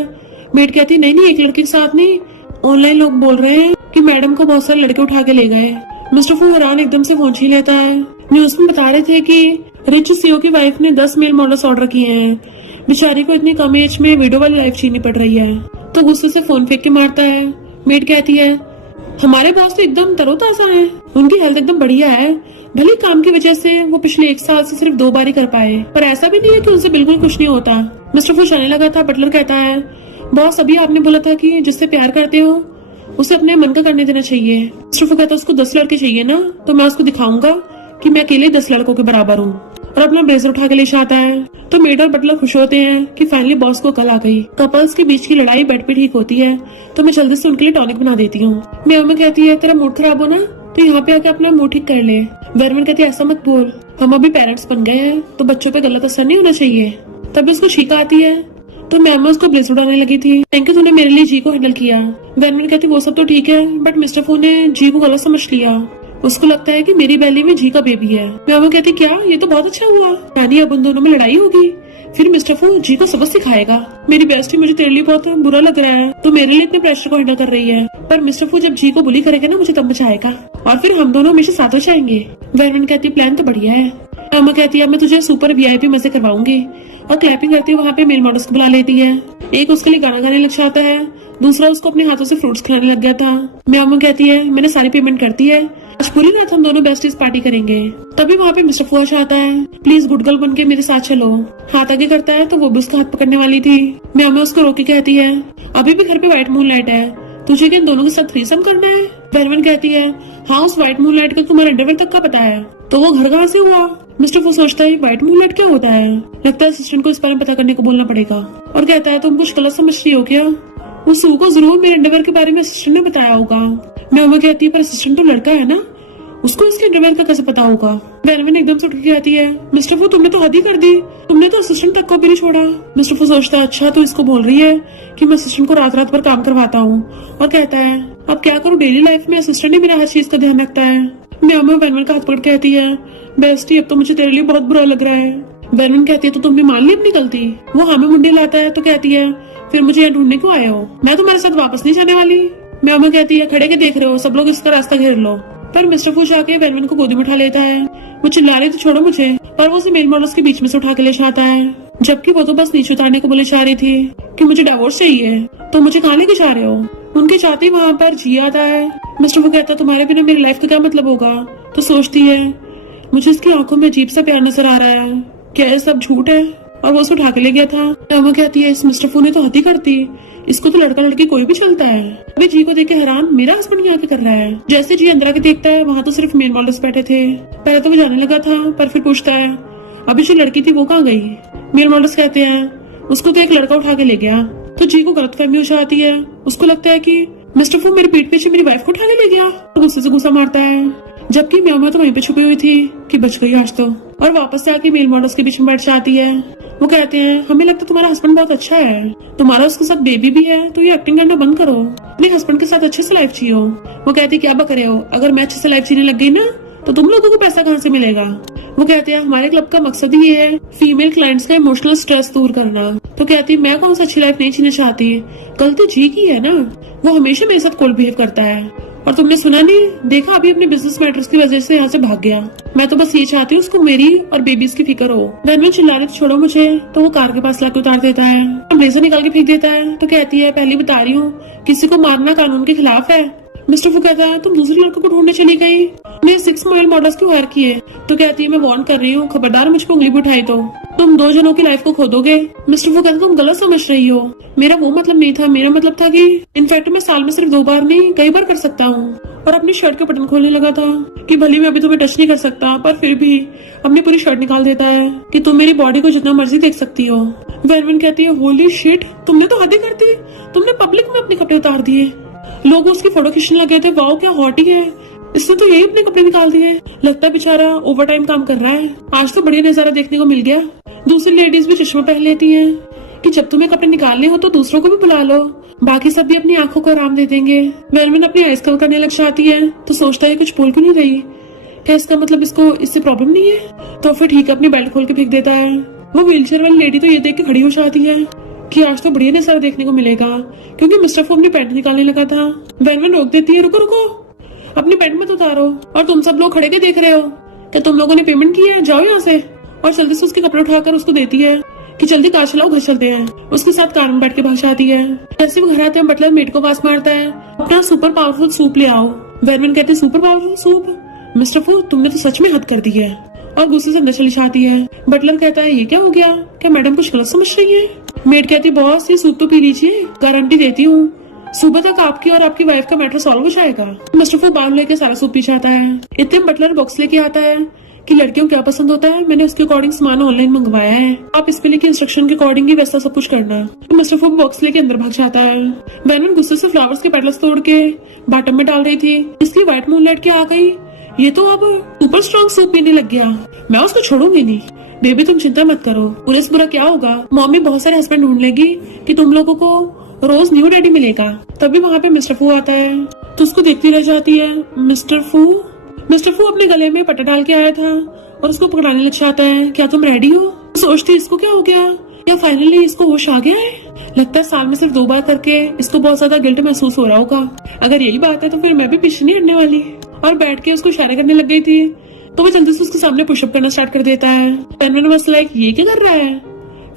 मेट कहती नहीं एक लड़के के साथ नहीं, ऑनलाइन लोग बोल रहे हैं कि मैडम को बहुत सारे लड़के उठा के ले गए। मिस्टर फू हैरान एकदम से फोन छीन लेता है। न्यूज में बता रहे थे कि रिच सीईओ की वाइफ ने 10 मेल मॉडल्स ऑर्डर किए हैं, बेचारी को इतनी कम एज में वीडियो वाली लाइफ जीनी पड़ रही है। तो गुस्से से फोन फेंक के मारता है। मेट कहती है हमारे बॉस तो एकदम तरोताजा है, उनकी हेल्थ एकदम बढ़िया है, भले काम की वजह से वो पिछले 1 साल से सिर्फ 2 बार ही कर पाए, पर ऐसा भी नहीं है कि उनसे बिल्कुल कुछ नहीं होता। मिस्टर फू आने लगा था। बटलर कहता है बॉस अभी आपने बोला था कि जिससे प्यार करते हो उसे अपने मन का करने देना चाहिए। मिस्टर फू कहता है उसको 10 लड़के चाहिए ना, तो मैं उसको दिखाऊंगा कि मैं अकेले 10 लड़कों के बराबर हूँ, और अपना ब्लेजर उठा के ले जाता है। तो मेड और बटलर खुश होते हैं कि फाइनली बॉस को कल आ गई। कपल्स के बीच की लड़ाई बेड पे ठीक होती है, तो मैं जल्दी से उनके लिए टॉनिक बना देती हूँ। म्यामा कहती है तेरा मूड खराब हो ना तो यहाँ पे आके अपना मूड ठीक कर ले। वैन कहती है ऐसा मत बोल, हम अभी पेरेंट्स बन गए हैं तो बच्चों पे गलत असर नहीं होना चाहिए। तभी उसको छींक आती है तो म्यामा उसको ब्लेजर उड़ाने लगी थी। थैंक यू तूने मेरे लिए जी को हैंडल किया। वैन कहती वो सब तो ठीक है, बट मिस्टर फू ने जी को गलत समझ लिया, उसको लगता है कि मेरी बेली में जी का बेबी है। म्यामा कहती क्या ये तो बहुत अच्छा हुआ, यानी अब उन दोनों में लड़ाई होगी, फिर मिस्टर फू जी को सबक सिखाएगा। मेरी बेस्टी मुझे तेरे लिए बहुत बुरा लग रहा है, तो मेरे लिए इतने प्रेशर को हैंडल कर रही है, पर मिस्टर फू जब जी को बुली करेगा ना मुझे तब बचाएगा और फिर हम दोनों हमेशा साथ हो जाएंगे। वैन कहती है प्लान तो बढ़िया है। म्यामा कहती है मैं तुझे सुपर वीआईपी मजे करवाऊंगी, और क्लैपिंग करती हुए वहाँ पे मेल मॉडल्स को बुला लेती है। एक उसके लिए गाना गाने लग जाता है, दूसरा उसको अपने हाथों से फ्रूट्स खिलाने लग गया था। म्यामा कहती है मैंने सारी पेमेंट कर दी है, आज पूरी रात हम दोनों बेस्टीज पार्टी करेंगे। तभी वहाँ पे मिस्टर फू आता है, प्लीज गुड गर्ल बन के मेरे साथ चलो। हाथ आगे करता है तो वो भी उसका हाथ पकड़ने वाली थी। म्यामा उसको रोक के कहती है अभी भी घर पे व्हाइट मून लाइट है, तुझे क्या इन दोनों के साथ थ्रीसम करना है? वैन कहती है हाँ उस व्हाइट मून लाइट का तुम्हारे अंडरवेयर तक का पता है, तो वो घर कहाँ से हुआ? मिस्टर फू सोचता है व्हाइट मून लाइट क्या होता है, लगता है असिस्टेंट को इस बारे में पता करने को बोलना पड़ेगा, और कहता है तुम कुछ गलत समझ रही हो क्या? उस सू को जरूर मेरे अंडरवेयर के बारे में असिस्टेंट ने बताया होगा। म्यामा कहती है पर असिस्टेंट तो लड़का है ना, उसको इसके अंडरवेयर का कैसे पता होगा? वैन एकदम से उठ के आती है मिस्टर फू तुमने तो हद ही कर दी, तुमने तो असिस्टेंट तक को भी नहीं छोड़ा। मिस्टर फू सोचता है अच्छा तो इसको बोल रही है कि मैं असिस्टेंट को रात रात भर काम करवाता हूँ, और कहता है अब क्या करूँ, डेली लाइफ में असिस्टेंट ही मेरा हर चीज का ध्यान रखता है। म्यामा वैन का हाथ पकड़ कहती है बेस्टी अब तो मुझे तेरे लिए बहुत बुरा लग रहा है। वैन कहती है तो तुमने मान ली अपनी गलती? वो हमें मुंडे लाता है तो कहती है फिर मुझे यहाँ ढूंढने क्यों आए हो, मैं तुम्हारे साथ वापस नहीं जाने वाली। म्यामा कहती है खड़े के देख रहे हो, सब लोग इसका रास्ता घेर लो। पर मिस्टर फू आके वैन को गोदी में उठा लेता है। वो चिल्ला रही तो छोड़ो मुझे, पर वो उसे मेल मॉडल्स के बीच में से उठा के ले जाता है, जबकि वो तो बस नीचे उतारने को बोले जा रही थी कि मुझे डिवोर्स चाहिए, तो मुझे कहाँ लेके जा रहे हो? उनके चाहते ही वहाँ पर जी आता है। मिस्टर फू कहता है तुम्हारे बिना मेरी लाइफ का क्या मतलब होगा? तो सोचती है मुझे इसकी आंखों में अजीब सा प्यार नजर आ रहा है, क्या ये सब झूठ है? और वो उसे उठा के ले गया था। म्यामा कहती है इस मिस्टर फू ने तो हद ही कर दी, इसको तो लड़का लड़की कोई भी चलता है। अभी जी को देख के हैरान, मेरा हस्बैंड यहाँ क्या कर रहा है। जैसे जी अंदर आके देखता है, वहाँ तो सिर्फ मेल मॉडल्स बैठे थे। पहले तो वो जाने लगा था, पर फिर पूछता है अभी जो लड़की थी वो कहाँ गई। मेल मॉडल्स कहते हैं उसको तो एक लड़का उठा के ले गया। तो जी को गलतफहमी हो जाती है, उसको लगता है कि मिस्टर फू मेरे पीठ पीछे मेरी वाइफ को उठा के ले गया। तो गुस्से से गुस्सा मारता है, जबकि म्यामा तो वहीं पे छुपी हुई थी कि बच गई आज तो। और वापस से आके मेल मॉडल्स के बीच में बैठ जाती है। वो कहते हैं हमें लगता है तुम्हारा हस्बैंड बहुत अच्छा है, तुम्हारा उसके साथ बेबी भी है, तो ये एक्टिंग करना बंद करो, अपने हस्बैंड के साथ अच्छे से लाइफ जियो। वो कहती है क्या बक रहे हो, अगर मैं अच्छे से लाइफ जीने लग गई ना तो तुम लोगों को पैसा कहाँ से मिलेगा। वो कहते हैं हमारे क्लब का मकसद ही ये है फीमेल क्लाइंट्स का इमोशनल स्ट्रेस दूर करना। तो कहती है मैं कौन सा अच्छी लाइफ नहीं जीना चाहती, गलती जी की है ना, वो हमेशा मेरे साथ कोल्ड बिहेव करता है। और तुमने सुना नहीं, देखा अभी अपने बिजनेस मैटर्स की वजह से यहाँ से भाग गया। मैं तो बस ये चाहती हूँ उसको मेरी और बेबीज की फिक्र हो। धनवीर चिल्ला रही छोड़ो मुझे, तो वो कार के पास लाके उतार देता है, ब्लेजर निकाल के फेंक देता है। तो कहती है पहले बता रही हूँ किसी को मारना कानून के खिलाफ है। मिस्टर फू कहता है तुम दूसरी लड़कों को ढूंढने चली गई, मैं 6 मेल मॉडल्स क्यों हायर किए। तो कहती है मैं वार्न कर रही हूँ, खबरदार मुझ पर उंगली भी उठाई तो तुम 2 जनों की लाइफ को खो दोगे। मिस्टर फू कहता तुम गलत समझ रही हो, मेरा वो मतलब नहीं था, मेरा मतलब था कि इनफैक्ट मैं साल में सिर्फ 2 बार नहीं कई बार कर सकता हूँ। और अपनी शर्ट के बटन खोलने लगा था कि भले मैं अभी तुम्हें टच नहीं कर सकता, पर फिर भी अपनी पूरी शर्ट निकाल देता है कि तुम मेरी बॉडी को जितना मर्जी देख सकती हो। वेनविन कहती है होली शिट, तुमने तो हद ही कर दी, तुमने पब्लिक में अपने कपड़े उतार दिए, लोग उसकी फोटो खींचने लगे थे, वाओ क्या हॉट ही है, इसने तो यही अपने कपड़े निकाल दिए। लगता है बेचारा ओवर टाइम काम कर रहा है, आज तो बढ़िया नजारा देखने को मिल गया। दूसरी लेडीज भी चश्मा पहन लेती हैं कि जब तुम्हें कपड़े निकालने हो तो दूसरों को भी बुला लो, बाकी सब भी अपनी आंखों को आराम दे देंगे। वेनविन अपनी आइज कवर करने लग जाती है, तो सोचता है कुछ बोल क्यों नहीं रही, क्या इसका मतलब इसको इससे प्रॉब्लम नहीं है। तो फिर ठीक है अपनी बेल्ट खोल के फेंक देता है। वो व्हीलचेयर वाली लेडी तो ये देख के खड़ी हो जाती है कि आज तो बढ़िया नजारा देखने को मिलेगा, क्योंकि मिस्टर फू अपनी पैंट निकालने लगा था। वेनविन रोक देती है, रुको रुको अपनी पैंट मत उतारो, और तुम सब लोग खड़े के देख रहे हो, क्या तुम लोगों ने पेमेंट किया है, जाओ यहाँ से। और जल्दी से उसके कपड़े उठाकर उसको देती है कि जल्दी कार चलाओ घर चलते हैं। उसके साथ कार में बैठ के भाग जाती है। जैसे वो घर आते हैं बटलर मेड को पास मारता है अपना सुपर पावरफुल सूप ले आओ। वेनविन कहते सुपर पावरफुल सूप, मिस्टर फू तुमने तो सच में हद कर दी है, और गुस्से से अंदर चली जाती है। बटलर कहता है ये क्या हो गया, क्या मैडम कुछ गलत समझ रही है। मेड कहती है बॉस ये सूप तो पी लीजिए, गारंटी देती हूँ सुबह तक आपकी और आपकी वाइफ का मैटर सॉल्व हो जाएगा। मिस्टर फू बाउल लेके सारा सूप पी जाता है। इतने बटलर बॉक्स लेके आता है कि लड़कियों को क्या पसंद होता है, मैंने उसके अकॉर्डिंग सामान ऑनलाइन मंगवाया है, आप इस पे लिखे इंस्ट्रक्शन के अकॉर्डिंग ही वैसा सब कुछ करना। तो मिस्टर फू बॉक्स लेके अंदर भाग जाता है। वेनविन गुस्से से फ्लावर्स के पेटल्स तोड़ के बॉटम में डाल रही थी, इसकी व्हाइट मूनलाइट के आ गई, ये तो अब सुपर स्ट्रॉन्ग सूप पीने लग गया, मैं उसको छोड़ूंगी नहीं। बेबी तुम चिंता मत करो, बुरे से बुरा क्या होगा, मम्मी बहुत सारे हस्बैंड ढूंढ लेगी कि तुम लोगों को रोज न्यू डैडी मिलेगा। तभी वहाँ पे मिस्टर फू आता है, तो उसको देखती रह जाती है। मिस्टर फू अपने गले में पट्टा डाल के आया था और उसको पकड़ाने लग जाता है, क्या तुम रेडी हो। सोचती इसको क्या हो गया, या फाइनली इसको होश आ गया है। लगता है साल में सिर्फ 2 बार करके इसको बहुत ज्यादा गिल्ट महसूस हो रहा होगा। अगर यही बात है तो फिर मैं भी पीछे नहीं हटने वाली। और बैठ के उसको इशारे करने लग गई थी, तो वो जल्दी से उसके सामने पुशअप करना स्टार्ट कर देता है। वेनविन वाज लाइक ये क्या कर रहा है।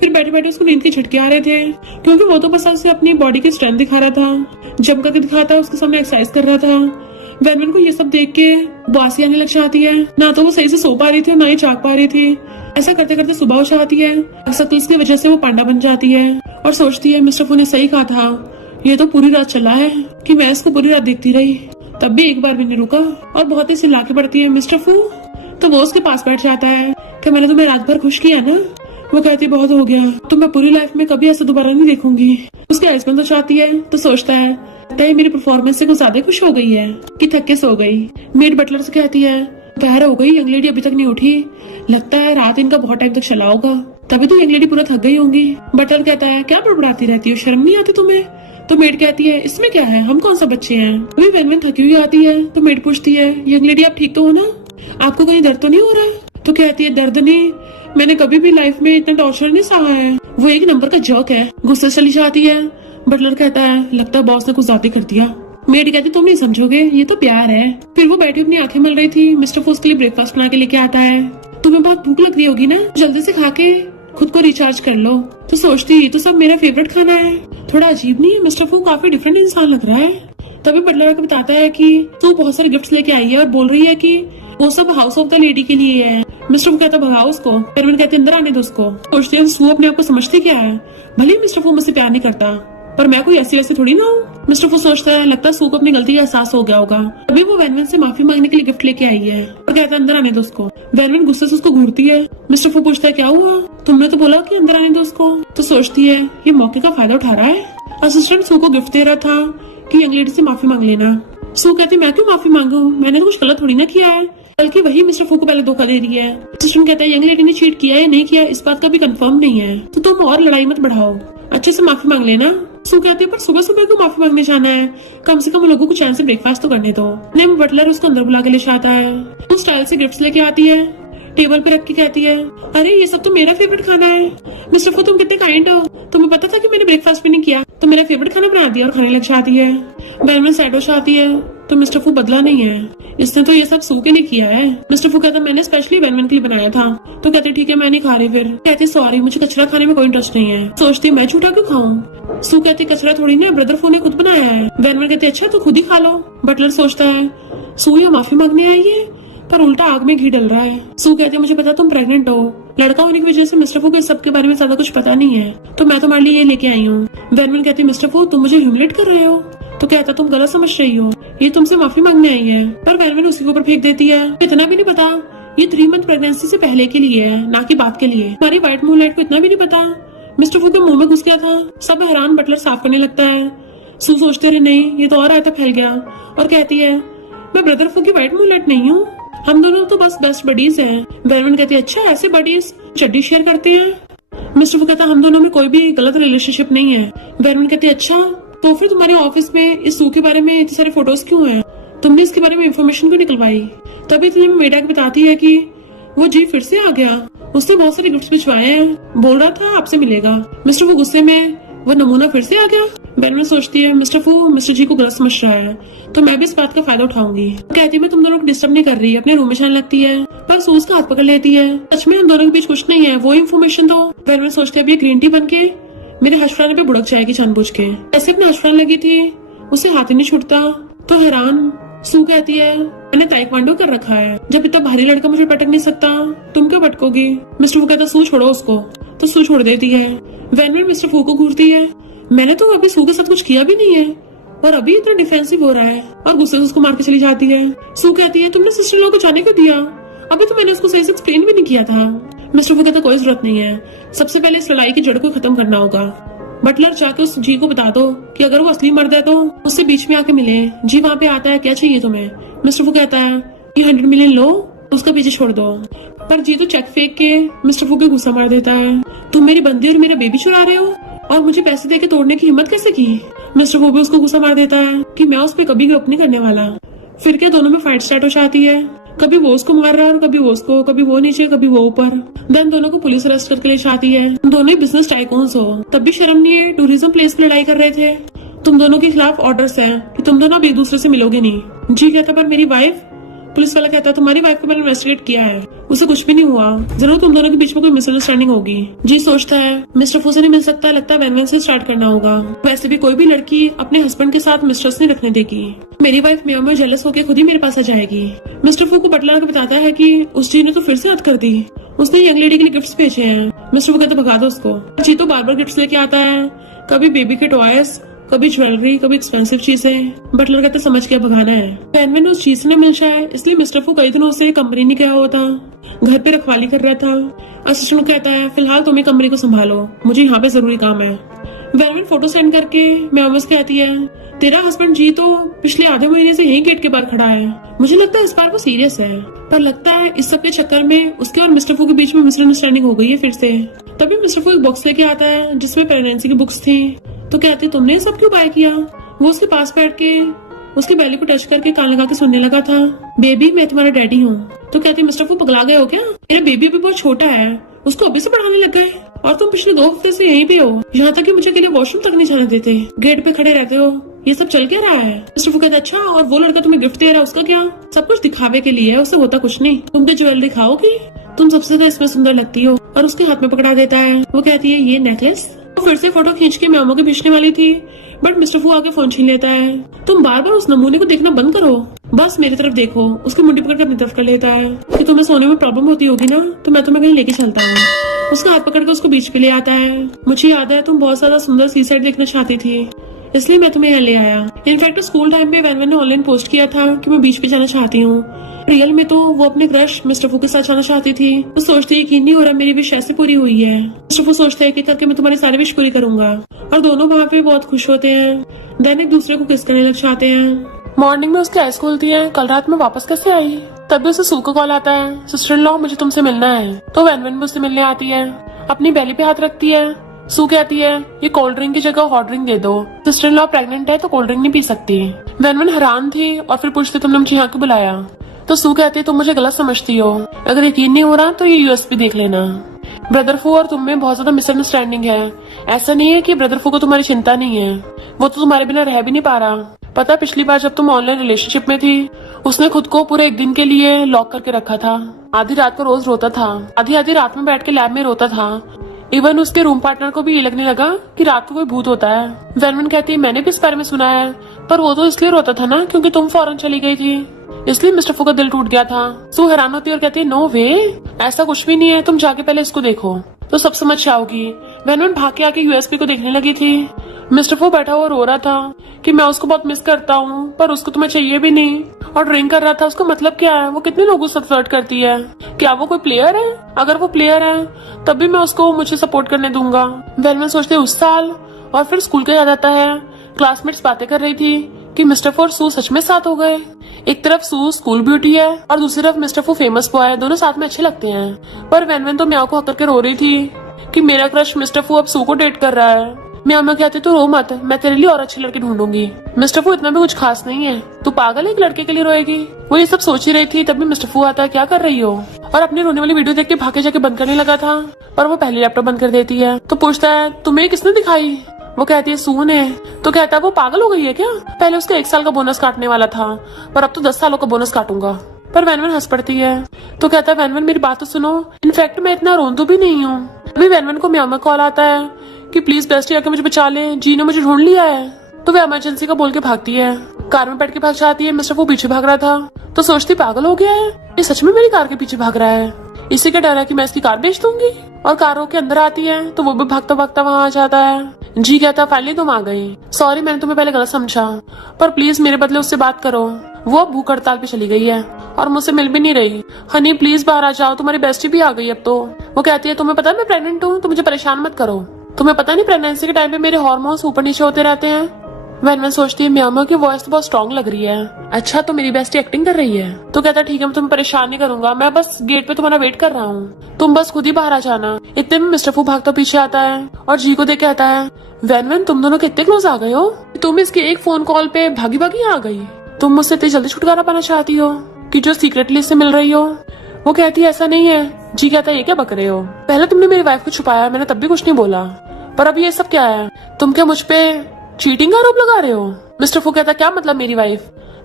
फिर बैठे बैठे उसको नींद के झटके आ रहे थे, क्योंकि वो तो बस उसे अपनी बॉडी की स्ट्रेंथ दिखा रहा था, जम करके दिखाता उसके सामने एक्सरसाइज कर रहा था। वेनविन को ये सब देख के बासी आने लग जाती है, ना तो वो सही से सो पा रही थी ना ही जाग पा रही थी। ऐसा करते करते सुबह हो जाती है, सक्ल्स की वजह से वो पांडा बन जाती है और सोचती है मिस्टर फू ने सही कहा था, ये तो पूरी रात चला है कि मैं इसको पूरी रात देखती रही, तब भी एक बार भी नहीं रुका। और बहुत ही चिल्ला के पड़ती है मिस्टर फू, तो वो उसके पास बैठ जाता है कि मैंने तुम्हें रात भर खुश किया ना। वो कहती बहुत हो गया, तो मैं पूरी लाइफ में कभी ऐसा दोबारा नहीं देखूंगी। उसके आइज बंद हो जाती है, तो सोचता है मेरी परफॉर्मेंस से कुछ ज्यादा खुश हो गई है कि थक के सो गई। मेड बटलर से कहती है दोपहर हो गई, यंग लेडी अभी तक नहीं उठी, लगता है रात इनका बहुत टाइम तक चला होगा, तभी तो यंग लेडी पूरा थक गई होंगी। बटलर कहता है क्या बड़बड़ाती रहती हो, शर्म नहीं आती तुम्हें। तो मेड कहती है इसमें क्या है, हम कौन सा बच्चे हैं। अभी वेनविन थकी हुई आती है, तो मेड पूछती है यंग लेडी आप ठीक तो हो ना, आपको कहीं दर्द तो नहीं हो रहा है। तो कहती है दर्द नहीं, मैंने कभी भी लाइफ में इतना टॉर्चर नहीं सहा है, वो एक नंबर का जर्क है। गुस्से चली जाती है। बटलर कहता है लगता है बॉस ने कुछ ज्यादा कर दिया। मेड कहती तुम नहीं समझोगे, ये तो प्यार है। फिर वो बैठी अपनी आंखें मल रही थी। मिस्टर फू उसके लिए ब्रेकफास्ट बना के लेके आता है। तुम्हें बहुत भूख लग रही होगी ना, जल्दी से खा के खुद को रिचार्ज कर लो। तो सोचती ये तो सब मेरा फेवरेट खाना है, थोड़ा अजीब नहीं है, मिस्टर फू काफी डिफरेंट इंसान लग रहा है। तभी बटलर को बताता है कि तू बहुत सारे गिफ्ट्स लेके आई है और बोल रही है कि वो सब हाउस ऑफ द लेडी के लिए है। मिस्टर फू कहता भगाओ उसको। वेनविन कहते अंदर आने दो उसको। सोचती है सू अपने आप को समझती क्या है, भले ही मिस्टर फू मुझसे प्यार नहीं करता, पर मैं कोई ऐसी वैसी थोड़ी ना हूँ। मिस्टर फू सोचता है लगता है सू को अपनी गलती का एहसास हो गया होगा। अभी वो वैनविन से माफी मांगने के लिए गिफ्ट लेके आई है और कहता है अंदर आने दो उसको। वैनविन गुस्से से उसको घूरती है। मिस्टर फू पूछता है क्या हुआ, तुमने तो बोला कि अंदर आने दो उसको। तो सोचती है ये मौके का फायदा उठा रहा है। असिस्टेंट सू को गिफ्ट दे रहा था कि यंग लेडी से माफी मांग लेना। सू कहती मैं क्यों माफी मांगू, मैंने तो कुछ गलत थोड़ी ना किया है, बल्कि वही मिस्टर फू को पहले धोखा दे रही है। असिस्टेंट कहता है यंग लेडी ने चीट किया या नहीं किया इस बात का भी कंफर्म नहीं है, तो तुम और लड़ाई मत बढ़ाओ, अच्छे से माफी मांग लेना। सू कहती है पर सुबह सुबह क्यों माफी मांगने जाना है, कम से कम लोगों को चैन से ब्रेकफास्ट तो करने दो। नेम बटलर उसको अंदर बुला के ले आता है। वो स्टाइल से गिफ्ट्स लेके आती है, टेबल पे रख के कहती है अरे ये सब तो मेरा फेवरेट खाना है। मिस्टर फू तुम कितने काइंड हो, तुम्हें पता था कि मैंने ब्रेकफास्ट भी नहीं किया तो मेरा फेवरेट खाना बना दिया और खाने लग जाती है। वैनविन सैड हो जाती है तो मिस्टर फू बदला नहीं है, इसने तो ये सब सू के लिए किया है। मिस्टर फू कहता मैंने स्पेशली वैनविन के लिए बनाया था। तो कहते ठीक है मैं नहीं खा रही। फिर कहती सॉरी मुझे कचरा खाने में कोई इंटरेस्ट नहीं है। सोचती मैं झूठा क्यों खाऊं। सू कहती कचरा थोड़ी ना ब्रदर फू ने खुद बनाया है। वैनविन कहते अच्छा तो खुद ही खा लो। बटलर सोचता है सू ये माफी मांगने आई है पर उल्टा आग में घी डल रहा है। सू कहती है मुझे पता तुम प्रेग्नेंट हो, लड़का होने की वजह से मिस्टर फू को इस सब के बारे में ज्यादा कुछ पता नहीं है, तो मैं तुम्हारे लिए ये लेके आई हूँ। वैनविन कहती है मिस्टर फू तुम मुझे ह्यूमिलेट कर रहे हो। तो कहता तुम गलत समझ रही हो, ये तुमसे माफी मांगने आई है। पर वैनविन उसी के ऊपर फेंक देती है इतना भी नहीं पता ये 3 मंथ प्रेगनेंसी से पहले के लिए है ना कि बाद के लिए। हमारी व्हाइट मूनलाइट को इतना भी नहीं पता मिस्टर फू के मुंह में घुस गया था। सब हैरान, बटलर साफ करने लगता है। सू सोचते रहे नहीं ये तो और आयता फैल गया और कहती है मैं ब्रदर फू की व्हाइट मूनलाइट नहीं हूँ, हम दोनों तो बस बेस्ट बडीज हैं। वैनविन कहती है अच्छा ऐसे बडीज चड्डी शेयर करते हैं। मिस्टर फू कहता हम दोनों में कोई भी गलत रिलेशनशिप नहीं है। वैनविन कहती है अच्छा तो फिर तुम्हारे ऑफिस में इस सू के बारे में इतने सारे फोटोज क्यों हैं, तुमने इसके बारे में इंफॉर्मेशन क्यों निकलवाई। तभी तुम्हें मेडक बताती है कि वो जी फिर से आ गया, उसने बहुत सारे गिफ्ट्स भिजवाए हैं, बोल रहा था आपसे मिलेगा। मिस्टर फू गुस्से में वो नमूना फिर से आ गया। वैनविन सोचती है मिस्टर फू मिस्टर जी को गलत समझ रहा है तो मैं भी इस बात का फायदा उठाऊंगी। कहती मैं तुम दोनों को डिस्टर्ब नहीं कर रही, अपने रूम में जाने लगती है पर सूज का हाथ पकड़ लेती है। सच में हम दोनों के बीच कुछ नहीं है, वो इन्फॉर्मेशन दो। वैनविन सोचती है अब ये ग्रीन टी बन के मेरे हशफराने पे बुड़क जाएगी जानबूझ के, ऐसे अपने हशफराने लगी थी उसे हाथ ही नहीं छूटता। तो हैरान सू कहती है मैंने ताइक्वांडो कर रखा है, जब इतना भारी लड़का मुझे पटक नहीं सकता तुम क्यों पटकोगी। मिस्टर फू कहता सू छोड़ो उसको, तो सू छोड़ देती है। वैनविन मिस्टर फू को घूरती है मैंने तो अभी सू के साथ कुछ किया भी नहीं है और अभी इतना डिफेंसिव हो रहा है, और गुस्से से उसको मार के चली जाती है। सू कहती है तुमने सिस्टर लोगों को जाने क्यों दिया, अभी तो मैंने उसको सही से एक्सप्लेन भी नहीं किया था। मिस्टर फू कहता कोई जरूरत नहीं है, सबसे पहले इस लड़ाई की जड़ को खत्म करना होगा। बटलर जाके उस जी को बता दो कि अगर वो असली मर्द है तो उससे बीच में आके मिले। जी वहाँ पे आता है क्या चाहिए तुम्हें। मिस्टर फू कहता है कि 100 मिलियन लो उसका पीछे छोड़ दो, पर जी तो चेक फेंक के मिस्टर फू के गुस्सा मार देता है तुम मेरी बंदी और मेरा बेबी चुरा रहे हो और मुझे पैसे देके तोड़ने की हिम्मत कैसे की। मिस्टर फू भी उसको गुस्सा मार देता है कि मैं उस पर कभी गिव नहीं करने वाला। फिर क्या दोनों में फाइट स्टार्ट हो जाती है, कभी वो उसको मार रहा है और कभी वो उसको, कभी वो नीचे कभी वो ऊपर। देन दोनों को पुलिस अरेस्ट करके ले जाती है। दोनों ही बिजनेस टाइकून्स हो, तब भी शर्म नहीं है, टूरिज्म प्लेस पे लड़ाई कर रहे थे। तुम दोनों के खिलाफ ऑर्डर्स हैं कि तुम दोनों अब एक दूसरे से मिलोगे नहीं। जी कहता पर मेरी वाइफ। पुलिस वाला कहता है तुम्हारी वाइफ को मैंने इन्वेस्टिगेट किया है, उसे कुछ भी नहीं हुआ, जरूर तुम दोनों के बीच में कोई मिसअंडरस्टैंडिंग होगी। जी सोचता है मिस्टर फू से नहीं मिल सकता, लगता है वैनविन से स्टार्ट करना होगा। वैसे भी कोई भी लड़की अपने हस्बैंड के साथ मिस्ट्रेस नहीं रखने देगी, मेरी वाइफ म्याओ में जेलस होकर खुद ही मेरे पास आ जाएगी। मिस्टर फू को बटलर को बताता है कि उस जी ने तो फिर से हद कर दी, उसने यंग लेडी के लिए गिफ्ट्स भेजे हैं। मिस्टर फू कहते भगा दो उसको। जी तो बार बार गिफ्ट्स लेके आता है, कभी बेबी के टॉयज, कभी ज्वेलरी, कभी एक्सपेंसिव चीजें। बटलर कहते समझ गया भगाना है। वैनविन उस चीज ने मिल जाए इसलिए मिस्टर फू कई दिनों से कंपनी नहीं गया होता, घर पे रखवाली कर रहा था। असिस्टेंट कहता है फिलहाल तुम्हें कंपनी को संभालो, मुझे यहाँ पे जरूरी काम है। वैनविन फोटो सेंड करके मैमस कहती है तेरा हस्बैंड जी तो पिछले आधे महीने से यही गेट के बाहर खड़ा है, मुझे लगता है इस बार वो सीरियस है, पर लगता है इस सब के चक्कर में उसके और मिस्टर फू के बीच में मिसअंडरस्टैंडिंग हो गई है फिर से। तभी मिस्टर फू एक बॉक्स लेके आता है जिसमें प्रेगनेंसी की बुक्स थी। तो कहते तुमने सब क्यों बाय किया। वो उसके पास बैठ के उसके बेली को टच करके कान लगा के सुनने लगा था बेबी मैं तुम्हारा डैडी हूँ। तो कहते मिस्टर फू पगला गए हो क्या, मेरा बेबी अभी बहुत छोटा है, उसको अभी से पढ़ाने लग गए और तुम पिछले 2 हफ्ते से यहीं पे हो, यहाँ तक कि मुझे अकेले वॉशरूम तक नहीं जाने देते, गेट पे खड़े रहते हो, ये सब चल क्या रहा है। मिस्टर फू कहता अच्छा और वो लड़का तुम्हें गिफ्ट दे रहा है उसका क्या, सब कुछ दिखावे के लिए है, उससे होता कुछ नहीं, तुम तो ज्वेलरी दिखाओगी, तुम सबसे ज्यादा इसमें सुंदर लगती हो, और उसके हाथ में पकड़ा देता है। वो कहती है ये नेकलेस। वो फिर से फोटो खींच के मैमो के भेजने वाली थी बट मिस्टर फू आके फोन छीन लेता है। तुम बार बार उस नमूने को देखना बंद करो, बस मेरी तरफ देखो। उसकी मुंडी पकड़ कर अपनी तरफ कर लेता है कि तुम्हें सोने में प्रॉब्लम होती होगी ना, तो मैं तुम्हें कहीं लेके चलता हूँ। उसका हाथ पकड़ कर उसको बीच पे ले आता है। मुझे याद है तुम बहुत ज्यादा सुंदर सी साइड देखना चाहती थी, इसलिए मैं तुम्हें यहाँ ले आया। इनफैक्ट स्कूल टाइम पे वैन ने ऑनलाइन पोस्ट किया था कि मैं बीच पे जाना चाहती हूँ। रियल में तो वो अपने क्रश मिस्टर फू के साथ जाना चाहती थी। वो सोचती यकीन नहीं हो रहा मेरी विश ऐसे पूरी हुई है। मिस्टर फू सोचता है कि करके मैं तुम्हारी सारी विश पूरी करूंगा, और दोनों वहाँ पे बहुत खुश होते हैं। देन एक दूसरे को किस करने लग जाते हैं। मॉर्निंग में उसकी आइज खुलती है, कल रात में वापस कैसे आई। तभी उसे सू का कॉल आता है, सिस्टर इन लॉ मुझे तुमसे मिलना है। तो वैन भी उससे मिलने आती है, अपनी बेली पे हाथ रखती है। सू कहती है ये कोल्ड ड्रिंक की जगह हॉट ड्रिंक दे दो, सिस्टर इन लॉ प्रेग्नेंट है तो कोल्ड ड्रिंक नहीं पी सकती। वैन हैरान थी और फिर पूछती तुमने मुझे यहाँ क्यों बुलाया। तो सू कहती है तुम मुझे गलत समझती हो, अगर यकीन नहीं हो रहा तो ये यूएसपी देख लेना। ब्रदर फू और तुम में बहुत ज्यादा मिसअंडरस्टैंडिंग है। ऐसा नहीं है कि ब्रदर फू को तुम्हारी चिंता नहीं है, वो तो तुम्हारे बिना रह भी नहीं पा रहा। पता पिछली बार जब तुम ऑनलाइन रिलेशनशिप में थी, उसने खुद को पूरे एक दिन के लिए लॉक करके रखा था। आधी रात को रोज रोता था, आधी आधी रात में बैठ के लैब में रोता था। इवन उसके रूम पार्टनर को भी ये लगने लगा कि रात को कोई भूत होता है। वैन कहती है मैंने भी इस बारे में सुना है, पर वो तो इसलिए रोता था ना क्योंकि तुम फौरन चली गई थी, इसलिए मिस्टर फू का दिल टूट गया था। सू हैरान होती है और कहती है नो वे, ऐसा कुछ भी नहीं है, तुम जाके पहले इसको देखो तो सब समझ जाओगी। वैन भाग के आके यूएसपी को देखने लगी थी। मिस्टर फू बैठा हुआ रो रहा था कि मैं उसको बहुत मिस करता हूँ, पर उसको तुम्हें चाहिए भी नहीं, और ड्रिंक कर रहा था। उसका मतलब क्या है, वो कितने लोगों से फ्लर्ट करती है, क्या वो कोई प्लेयर है। अगर वो प्लेयर है तब भी मैं उसको मुझे सपोर्ट करने दूंगा। वैन सोचते उस साल, और फिर स्कूल का याद आता है। क्लासमेट्स बातें कर रही थी कि मिस्टर फू और सू सच में साथ हो गए। एक तरफ सू स्कूल ब्यूटी है और दूसरी तरफ मिस्टर फू फेमस बॉय, दोनों साथ में अच्छे लगते हैं। पर वैन तो म्याओ को हक करके रो रही थी कि मेरा क्रश मिस्टर फू अब सू को डेट कर रहा है। म्याओ कहती तू रो मत, मैं तेरे लिए और अच्छी लड़की ढूंढूंगी। मिस्टर फू इतना भी कुछ खास नहीं है, तू पागल है एक लड़के के लिए रोएगी। वो ये सब सोच ही रही थी तभी मिस्टर फू आता है, क्या कर रही हो, और अपनी रोने वाली वीडियो देख के भागे जाके बंद करने लगा था, पर वो पहले लैपटॉप बंद कर देती है। तो पूछता है तुम्हें किसने दिखाई। वो कहती है सू ने। तो कहता है वो पागल हो गई है क्या, पहले उसका 1 साल का बोनस काटने वाला था, पर अब तो 10 सालों का बोनस काटूंगा। पर वैन हंस पड़ती है। तो कहता है वैन मेरी बात तो सुनो, इनफैक्ट मैं इतना रोंदू भी नहीं हूँ। अभी वैन को म्याओ में कॉल आता है कि प्लीज बेस्टी आके मुझे बचा ले, जी ने मुझे ढूंढ लिया है। तो वह इमरजेंसी का बोल के भागती है, कार में बैठ के भाग जाती है। मिस्टर फू पीछे भाग रहा था तो सोचती पागल हो गया है, ये सच में मेरी कार के पीछे भाग रहा है, इसी का डर है कि मैं इसकी कार बेच दूंगी। और कारों के अंदर आती है तो वो भी भागता भागता वहाँ आ जाता है। जी कहता फाइनली तुम आ गई, सॉरी मैंने तुम्हें पहले गलत समझा, पर प्लीज मेरे बदले उससे बात करो। वो अब भूख हड़ताल पे चली गई है और मुझसे मिल भी नहीं रही। हनी प्लीज बाहर आ जाओ, तुम्हारी बेस्टी भी आ गई अब तो। वो कहती है तुम्हें पता है मैं प्रेग्नेंट हूँ, तो मुझे परेशान मत करो, तुम्हें पता नहीं प्रेगनेंसी के टाइम पे मेरे हार्मोन्स ऊपर नीचे होते रहते हैं। वैन सोचती है म्याओ की वॉइस तो बहुत स्ट्रॉन्ग लग रही है, अच्छा तो मेरी बेस्टी एक्टिंग कर रही है। तो कहता ठीक है मैं तुम्हें परेशान नहीं करूंगा, मैं बस गेट पे तुम्हारा वेट कर रहा हूँ, तुम बस खुद ही बाहर आ जाना। इतने में मिस्टर फू भागता पीछे आता है और जी को देख के आता है वैन तुम दोनों कितने क्लोज आ गए हो, तुम इसके एक फोन कॉल पे भागी भागी आ गई, तुम मुझसे इतनी जल्दी छुटकारा पाना चाहती हो कि जो सीक्रेटली इससे मिल रही हो। वो कहती है ऐसा नहीं है। जी कहता है ये क्या बक रहे हो, पहले तुमने मेरी वाइफ को छुपाया, मैंने तब भी कुछ नहीं बोला, पर अब ये सब क्या है, तुम क्या मुझ पे चीटिंग का आरोप लगा रहे हो। मिस्टर फू कहता क्या मतलब मेरी वाइफ,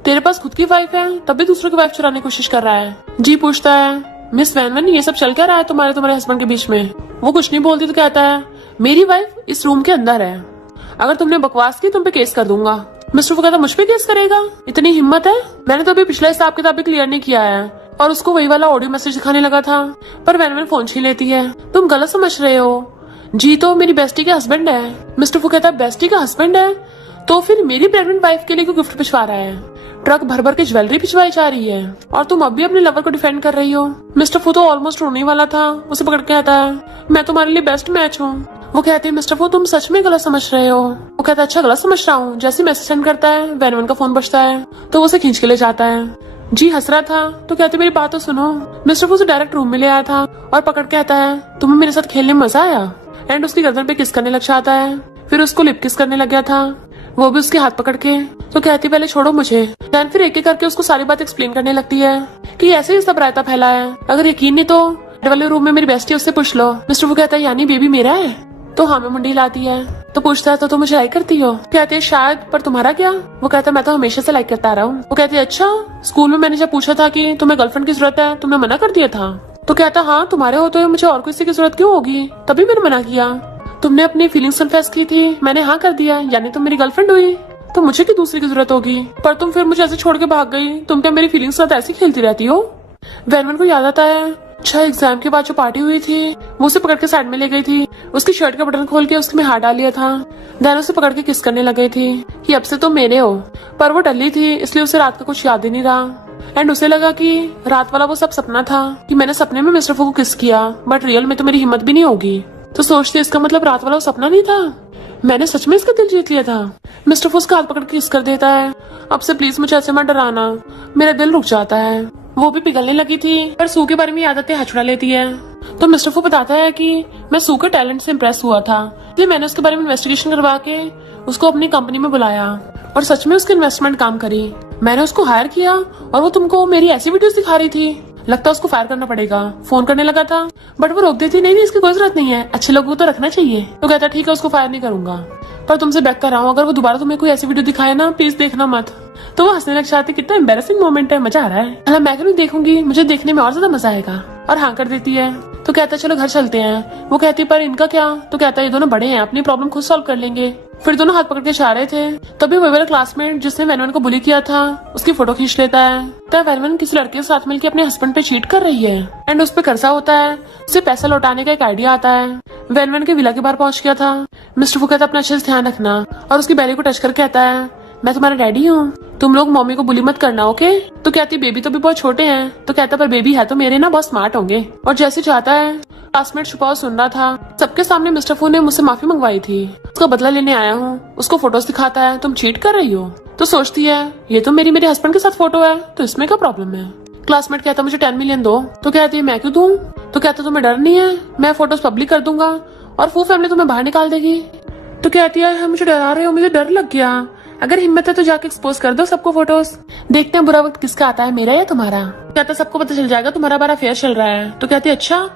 तेरे पास खुद की वाइफ है तब भी दूसरों की वाइफ चुराने की कोशिश कर रहा है। जी पूछता है मिस वैन ये सब चल क्या रहा है तुम्हारे हस्बैंड के बीच में। वो कुछ नहीं बोलती तो कहता है मेरी वाइफ इस रूम के अंदर है, अगर तुमने बकवास की तुम पे केस कर दूंगा। मिस्टर फू कहता मुझ पे केस करेगा, इतनी हिम्मत है, मैंने तो अभी पिछला हिसाब किताब भी क्लियर नहीं किया है। और उसको वही वाला ऑडियो मैसेज दिखाने लगा था, पर वैन फोन छीन लेती है, तुम गलत समझ रहे हो, जी तो मेरी बेस्टी के हस्बैंड है। मिस्टर फू कहता है बेस्टी का हस्बैंड है तो फिर मेरी प्रेग्नेंट वाइफ के लिए क्यों गिफ्ट भिजवा रहा है, ट्रक भर भर के ज्वेलरी भिजवाई जा रही है, और तुम अब भी अपने लवर को डिफेंड कर रही हो। मिस्टर फू तो ऑलमोस्ट रोने वाला था, उसे पकड़ के आता है मैं तुम्हारे लिए बेस्ट मैच हूँ। वो कहती है मिस्टर फू तुम सच में गलत समझ रहे हो। वो कहता है अच्छा गलत समझ रहा हूँ। जैसे मैसेज सेंड करता है वैन का फोन बजता है तो वो उसे खींच के ले जाता है। जी हंस रहा था तो कहते मेरी बात तो सुनो। मिस्टर फू उसे डायरेक्ट रूम में ले आया था और पकड़ के आता है तुम्हें मेरे साथ खेलने में मजा आया, एंड उसकी गर्दन पे किस करने लग जाता है, फिर उसको लिप किस करने लग गया था, वो भी उसके हाथ पकड़ के। तो कहती पहले छोड़ो मुझे, दैन फिर एक एक करके उसको सारी बात एक्सप्लेन करने लगती है कि ऐसे ही सब रायता फैला है, अगर यकीन नहीं तो वाले रूम में मेरी बेस्टी उससे पूछ लो। मिस्टर वो कहता है यानी बेबी मेरा है। तो हाँ में मुंडी हिलाती है। तो पूछता है तो तुम मुझे लाइक करती हो। कहती है शायद, पर तुम्हारा क्या। वो कहता है मैं तो हमेशा से लाइक करता आ रहा हूँ। वो कहती है अच्छा, स्कूल में मैंने जब पूछा था कि तुम्हें गर्लफ्रेंड की जरूरत है तुमने मना कर दिया था। तो कहता हाँ तुम्हारे होते हुए मुझे और किसी की जरूरत क्यों होगी, तभी मैंने मना किया। तुमने अपनी फीलिंग्स कन्फेस की थी, मैंने हाँ कर दिया, यानी तुम मेरी गर्लफ्रेंड हुई, तो मुझे की दूसरी की जरूरत होगी। पर तुम फिर मुझे ऐसे छोड़ के भाग गई, तुम क्या मेरी फीलिंग्स साथ ऐसी खेलती रहती हो। वैन को याद आता है अच्छा, एग्जाम के बाद जो पार्टी हुई थी वो उसे पकड़ के साइड में ले गई थी, उसकी शर्ट का बटन खोल के उसके में हाथ डाल लिया था, देन उसे पकड़ के किस करने लग गई थी कि अब से तुम मेरे हो। पर वो डली थी, इसलिए उसे रात का कुछ याद ही नहीं रहा एंड उसे लगा कि रात वाला वो सब सपना था कि मैंने सपने में मिस्टर फू को किस किया, बट रियल में तो मेरी हिम्मत भी नहीं होगी। तो सोचती इसका मतलब रात वाला वो सपना नहीं था, मैंने सच में इसका दिल जीत लिया था। मिस्टर फू उसका हाथ पकड़ के किस कर देता है। अब से प्लीज मुझे ऐसे मत डराना, मेरा दिल रुक जाता है। वो भी पिघलने लगी थी, पर सू के बारे में याद आते हछड़ा लेती है। तो मिस्टर फू बताता है कि मैं सू के टैलेंट से इम्प्रेस हुआ था, इसलिए मैंने उसके बारे में इन्वेस्टिगेशन करवा के उसको अपनी कंपनी में बुलाया और सच में उसकी इन्वेस्टमेंट काम करी। मैंने उसको हायर किया और वो तुमको मेरी ऐसी वीडियोस दिखा रही थी, लगता है उसको फायर करना पड़ेगा। फोन करने लगा था बट वो रोक देती, नहीं इसकी कोई जरूरत नहीं है, अच्छे लोगों को तो रखना चाहिए। तो कहता ठीक है, उसको फायर नहीं करूंगा, पर तुमसे बैक कर रहा हूँ, अगर वो दोबारा तुम्हें कोई ऐसी वीडियो दिखाए ना प्लीज देखना मत। तो वो हंसने लग जाती, कितना एम्बेरसिंग मोमेंट है, मजा आ रहा है। हाँ मैं क्यों देखूंगी, मुझे देखने में और ज्यादा मजा आएगा। और हाँ कर देती है। तो कहता चलो घर चलते हैं। वो कहती पर इनका क्या। तो कहता ये दोनों बड़े हैं, अपनी प्रॉब्लम खुद सॉल्व कर लेंगे। फिर दोनों हाथ पकड़ के जा रहे थे, तभी वो वाला क्लासमेट जिसने वैनवन को बुली किया था उसकी फोटो खींच लेता है। तब वैनवन किसी लड़के के साथ मिलकर अपने हस्बैंड पे चीट कर रही है एंड उस पे कर्जा होता है। उसे पैसा लौटाने का एक आइडिया आता है। वैनवन के विला के बाहर पहुंच गया था। मिस्टर फू कहता अपना अच्छे से ध्यान रखना और उसकी बेली को टच करके कहता है मैं तुम्हारा डैडी हूँ, तुम लोग मम्मी को बुली मत करना, ओके। तो कहती बेबी तो भी बहुत छोटे हैं। तो कहता पर बेबी है तो मेरे ना बहुत स्मार्ट होंगे। और जैसे चाहता है क्लासमेट छुपा सुन रहा था, सबके सामने मिस्टर फू ने मुझसे माफी मंगवाई थी, उसका बदला लेने आया हूँ। उसको फोटोज दिखाता है, तुम चीट कर रही हो। तो सोचती है ये तो मेरे हस्बैंड के साथ फोटो है, तो इसमें क्या प्रॉब्लम है। क्लासमेट कहता मुझे 10 मिलियन दो। तो कहती है मैं क्यों दूं। तो कहता तुम्हें डर नहीं है, मैं फोटोज पब्लिक कर दूंगा और फू फैमिली तुम्हें बाहर निकाल देगी। तो कहती है मुझे डरा रहे हो, मुझे डर लग गया, अगर हिम्मत है तो जाके एक्सपोज कर दो सबको फोटोज, देखते हैं बुरा वक्त किसका आता है, मेरा या तुम्हारा। कहता सबको पता चल जाएगा तुम्हारा बारा अफेयर चल रहा है। तो कहती अच्छा,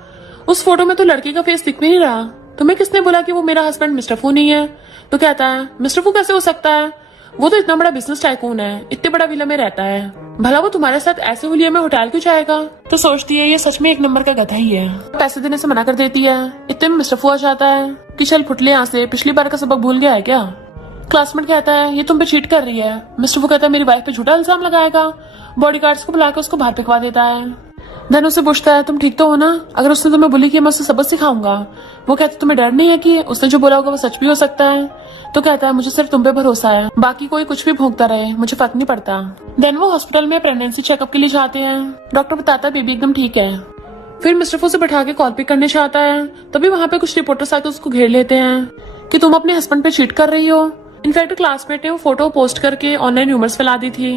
उस फोटो में तो लड़की का फेस दिख भी नहीं रहा, तुम्हें किसने बोला कि वो मेरा हस्बैंड मिस्टर फू नहीं है। तो कहता है मिस्टर फू कैसे हो सकता है, वो तो इतना बड़ा बिजनेस टाइकून है, इतने बड़ा विला में रहता है, भला वो तुम्हारे साथ ऐसे हुलिया में होटल क्यों जाएगा। तो सोचती है ये सच में एक नंबर का गधा ही है। पैसे देने से मना कर देती है। इतने में मिस्टर फू आ जाता है कि चल फुटले यहाँ से, पिछली बार का सबक भूल गया है क्या। क्लासमेट कहता है ये तुम पे चीट कर रही है। मिस्टर फू कहता है मेरी वाइफ पे झूठा इल्जाम लगाएगा। बॉडीगार्ड्स को बुलाकर उसको बाहर फेंकवा देता है। धन उससे पूछता है तुम ठीक तो हो ना, अगर उसने तुम्हें बोली कि मैं उससे सबक सिखाऊंगा। वो कहता है तुम्हें डर नहीं है कि उसने जो बोला होगा वो सच भी हो सकता है। तो कहता है मुझे सिर्फ तुम पे भरोसा है, बाकी कोई कुछ भी भोंकता रहे मुझे फर्क नहीं पड़ता। देन वो हॉस्पिटल में प्रेगनेंसी चेकअप के लिए जाते हैं। डॉक्टर बताता है बेबी एकदम ठीक है। फिर मिस्टर फू से बैठा के कॉल पिक करने चाहता है, तभी वहाँ पे कुछ रिपोर्टर्स आके उसको घेर लेते हैं कि तुम अपने हस्बैंड पे चीट कर रही हो। इनफैक्ट क्लासमेट ने वो फोटो पोस्ट करके ऑनलाइन र्यूमर्स फैला दी थी।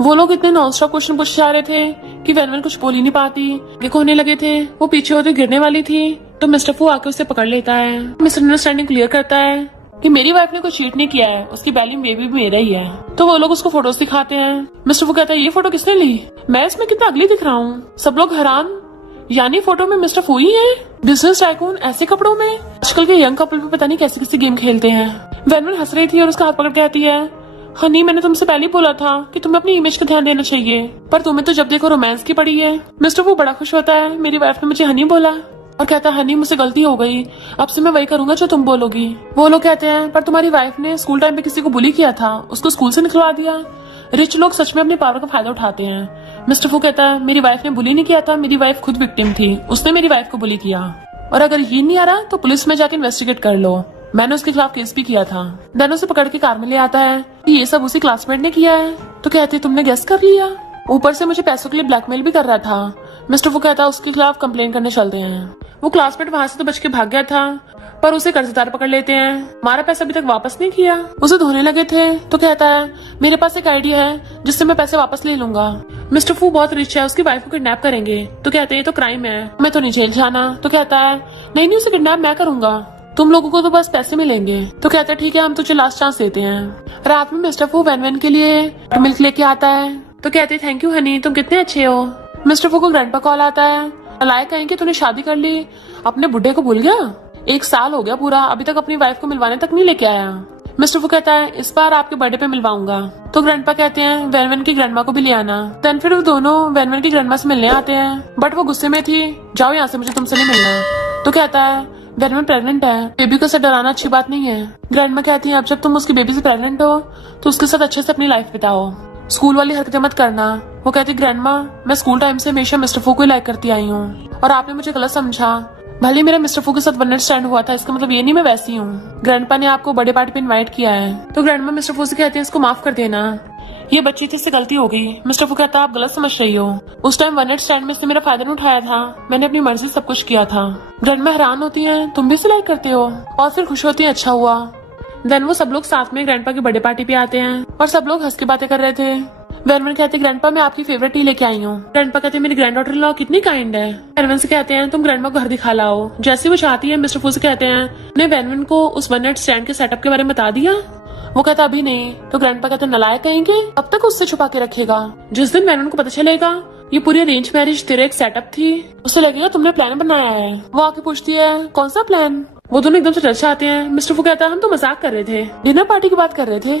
वो लोग इतने नॉन स्टॉप क्वेश्चन पूछ जा रहे थे कि वैनवन कुछ बोल ही नहीं पाती, आगे होने लगे थे, वो पीछे होते गिरने वाली थी। तो मिस्टर फू आके उसे पकड़ लेता है। मिस्टर अंडरस्टैंडिंग क्लियर करता है कि मेरी वाइफ ने कुछ चीट नहीं किया है, उसकी बेली में बेबी भी मेरा ही है। तो वो लोग उसको फोटोज दिखाते हैं। मिस्टर फू कहता है ये फोटो किसने ली, मैं इसमें कितना अगली दिख रहा हूँ। सब लोग हैरान, यानी फोटो में मिस्टर फू ही है, बिजनेस टाइकून ऐसे कपड़ों में। आजकल के यंग कपल भी पता नहीं कैसे कैसे गेम खेलते हैं। वैनवन हंस रही थी और उसका हाथ पकड़ के कहती है हनी मैंने तुमसे पहले बोला था कि तुम्हें अपनी इमेज का ध्यान देना चाहिए, पर तुम्हें तो जब देखो रोमांस की पड़ी है। मिस्टर वो बड़ा खुश होता है, मेरी वाइफ ने मुझे हनी बोला, और कहता है हनी मुझसे गलती हो गई, अब से मैं वही करूंगा जो तुम बोलोगी। वो लोग कहते हैं पर तुम्हारी वाइफ ने स्कूल टाइम पे किसी को बुली किया था, उसको स्कूल से निकलवा दिया। रिच लोग सच में अपनी पावर का फायदा उठाते हैं। मिस्टर फू कहता है मेरी वाइफ ने बुली नहीं किया था, मेरी वाइफ खुद विक्टिम थी, उसने मेरी वाइफ को बुली किया, और अगर ये नहीं आ रहा तो पुलिस में जाके इन्वेस्टिगेट कर लो, मैंने उसके खिलाफ केस भी किया था। देन उसे पकड़ के कार में ले आता है कि ये सब उसी क्लासमेट ने किया है। तो कहते तुमने गेस कर लिया, ऊपर से मुझे पैसों के लिए ब्लैकमेल भी कर रहा था। मिस्टर फू कहता है उसके खिलाफ कंप्लेन करने चलते हैं। वो क्लासमेट वहाँ से तो बच के भाग गया था, पर उसे कर्जदार पकड़ लेते हैं, हमारा पैसा अभी तक वापस नहीं किया। उसे धोने लगे थे। तो कहता है मेरे पास एक आइडिया है जिससे मैं पैसे वापस ले लूंगा। मिस्टर फू बहुत रिच है, उसकी वाइफ को किडनैप करेंगे। तो कहते हैं तो क्राइम है, मैं तो नहीं जेल जाना। तो कहता है नहीं उसे किडनैप मैं करूंगा, तुम लोगों को तो बस पैसे मिलेंगे। तो कहता है ठीक है हम तुझे लास्ट चांस देते हैं। रात में मिस्टर फू वैन के लिए मिल्क लेके आता है। तो कहते हैं थैंक यू हनी, तुम कितने अच्छे हो। मिस्टर फू को ग्रैंडपा कॉल आता है, अलाय कहें कि तूने शादी कर ली, अपने बुढ़े को भूल गया, 1 साल हो गया पूरा, अभी तक अपनी वाइफ को मिलवाने तक नहीं लेके आया। मिस्टर फू कहता है इस बार आपके बर्थडे पे मिलवाऊंगा। तो ग्रैंडपा कहते हैं वैनवन की ग्रैंडमा को भी ले आना। देन फिर वो दोनों वैनवन की ग्रैंडमा से मिलने आते हैं, बट वो गुस्से में थी, जाओ यहाँ से, मुझे तुमसे नहीं मिलना। तो कहता है वैनवन प्रेग्नेंट है, बेबी को साथ डराना अच्छी बात नहीं है। ग्रैंडमा कहती है अब जब तुम उसकी बेबी से प्रेग्नेंट हो तो उसके साथ अच्छे से अपनी लाइफ बिताओ, स्कूल वाली हरकतें मत करना। वो कहती ग्रैंडमा मैं स्कूल टाइम से हमेशा मिस्टर फू को लाइक करती आई हूँ, और आपने मुझे गलत समझा। भले मेरा मिस्टर फू के साथ वन नाइट स्टैंड हुआ था, इसका मतलब ये नहीं मैं वैसी हूँ। ग्रैंडपा ने आपको बर्थडे पार्टी पे इनवाइट किया है, तो ग्रैंडमा मिस्टर फू से कहते हैं इसको माफ कर देना, ये बच्ची थी, इससे गलती हो गई। मिस्टर फू कहता है आप गलत समझ रही हो, उस टाइम वन नाइट स्टैंड में इसने मेरा फायदा नहीं उठाया था, मैंने अपनी मर्जी से सब कुछ किया था। ग्रैंडमा हैरान होती है, तुम भी इसे लाइक करते हो, और फिर खुश होती है, अच्छा हुआ। देन वो सब लोग साथ में ग्रैंडपा की बर्थडे पार्टी पे आते हैं और सब लोग हंस के बातें कर रहे थे। वेनवन कहते हैं ग्रैंडपा मैं आपकी फेवरेट टी लेके आई हूँ। ग्रैंडपा कहते हैं मेरी ग्रैंड डॉटर लॉ कितनी काइंड है। वेनवन से कहते हैं तुम ग्रैंडमा को घर दिखा लाओ। जैसे वो चाहती है मिस्टर फू से कहते हैं ने वेनवन को उस वन नाइट स्टैंड के सेटअप के बारे में बता दिया। वो कहता अभी नहीं। तो ग्रैंडपा कहते हैं नलायक कहेंगे, अब तक उससे छुपा के रखेगा। जिस दिन वेनवन को पता चलेगा ये पूरी अरेंज मैरिज तेरा एक सेटअप थी, उसे लगेगा तुमने प्लान बनाया है। वो आके पूछती है कौन सा प्लान। वो दोनों एकदम से डर जाते हैं। मिस्टर फू कहता है हम तो मजाक कर रहे थे, डिनर पार्टी की बात कर रहे थे।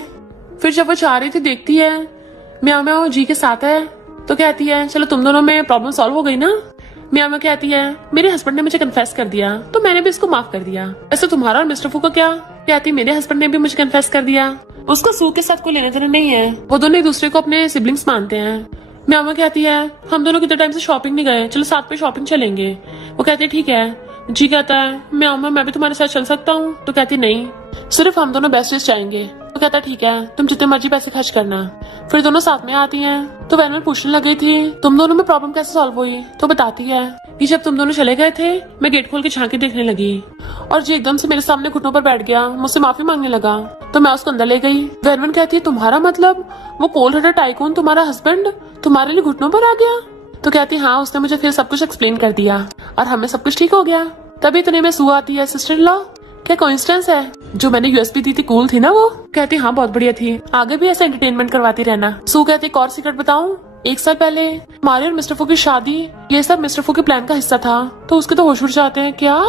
फिर जब वो चाह रही थी देखती है म्याओ म्याओ जी के साथ है, तो कहती है चलो तुम दोनों में प्रॉब्लम सॉल्व हो गई ना। म्याओ म्याओ कहती है मेरे हस्बैंड ने मुझे कन्फेस कर दिया तो मैंने भी इसको माफ कर दिया। ऐसे तुम्हारा और मिस्टर फू का क्या। कहती मेरे हस्बैंड ने भी मुझे कन्फेस कर दिया, उसका सू के साथ कोई लेने देने नहीं है। वो दोनों एक दूसरे को अपने सिबलिंग्स मानते हैं। म्याओ म्याओ कहती है हम दोनों कितने टाइम से शॉपिंग नहीं गए, चलो साथ में शॉपिंग चलेंगे। वो कहते ठीक है। जी कहता है म्याओ म्याओ मैं भी तुम्हारे साथ चल सकता हूँ। तो कहती नहीं, सिर्फ हम दोनों बेस्टीज जाएंगे। तो कहता ठीक है तुम जितने मर्जी पैसे खर्च करना। फिर दोनों साथ में आती हैं। तो वेनवन पूछने लगी थी तुम दोनों में प्रॉब्लम कैसे सॉल्व हुई। तो बताती है कि जब तुम दोनों चले गए थे मैं गेट खोल के झांकी देखने लगी और जी एकदम से मेरे सामने घुटनों पर बैठ गया, मुझसे माफी मांगने लगा, तो मैं उसको अंदर ले गई। वेनवन कहती है तुम्हारा मतलब वो कोल्ड हार्टेड टाइकून तुम्हारा हस्बैंड तुम्हारे लिए घुटनों पर आ गया। तो कहती हाँ उसने मुझे फिर सब कुछ एक्सप्लेन कर दिया और हमें सब कुछ ठीक हो गया। तभी इतने में सू आती है सिस्टर इन लॉ, क्या कोइंसिडेंस है जो मैंने यूएसपी दी थी कूल थी ना। वो कहती हाँ बहुत बढ़िया थी, आगे भी ऐसा एंटरटेनमेंट करवाती रहना। सू कहती एक और सीक्रेट बताऊं, 1 साल पहले हमारे और मिस्टर फू की शादी ये सब मिस्टर फू के प्लान का हिस्सा था, तो उसके तो होश उड़ जाते हैं। क्या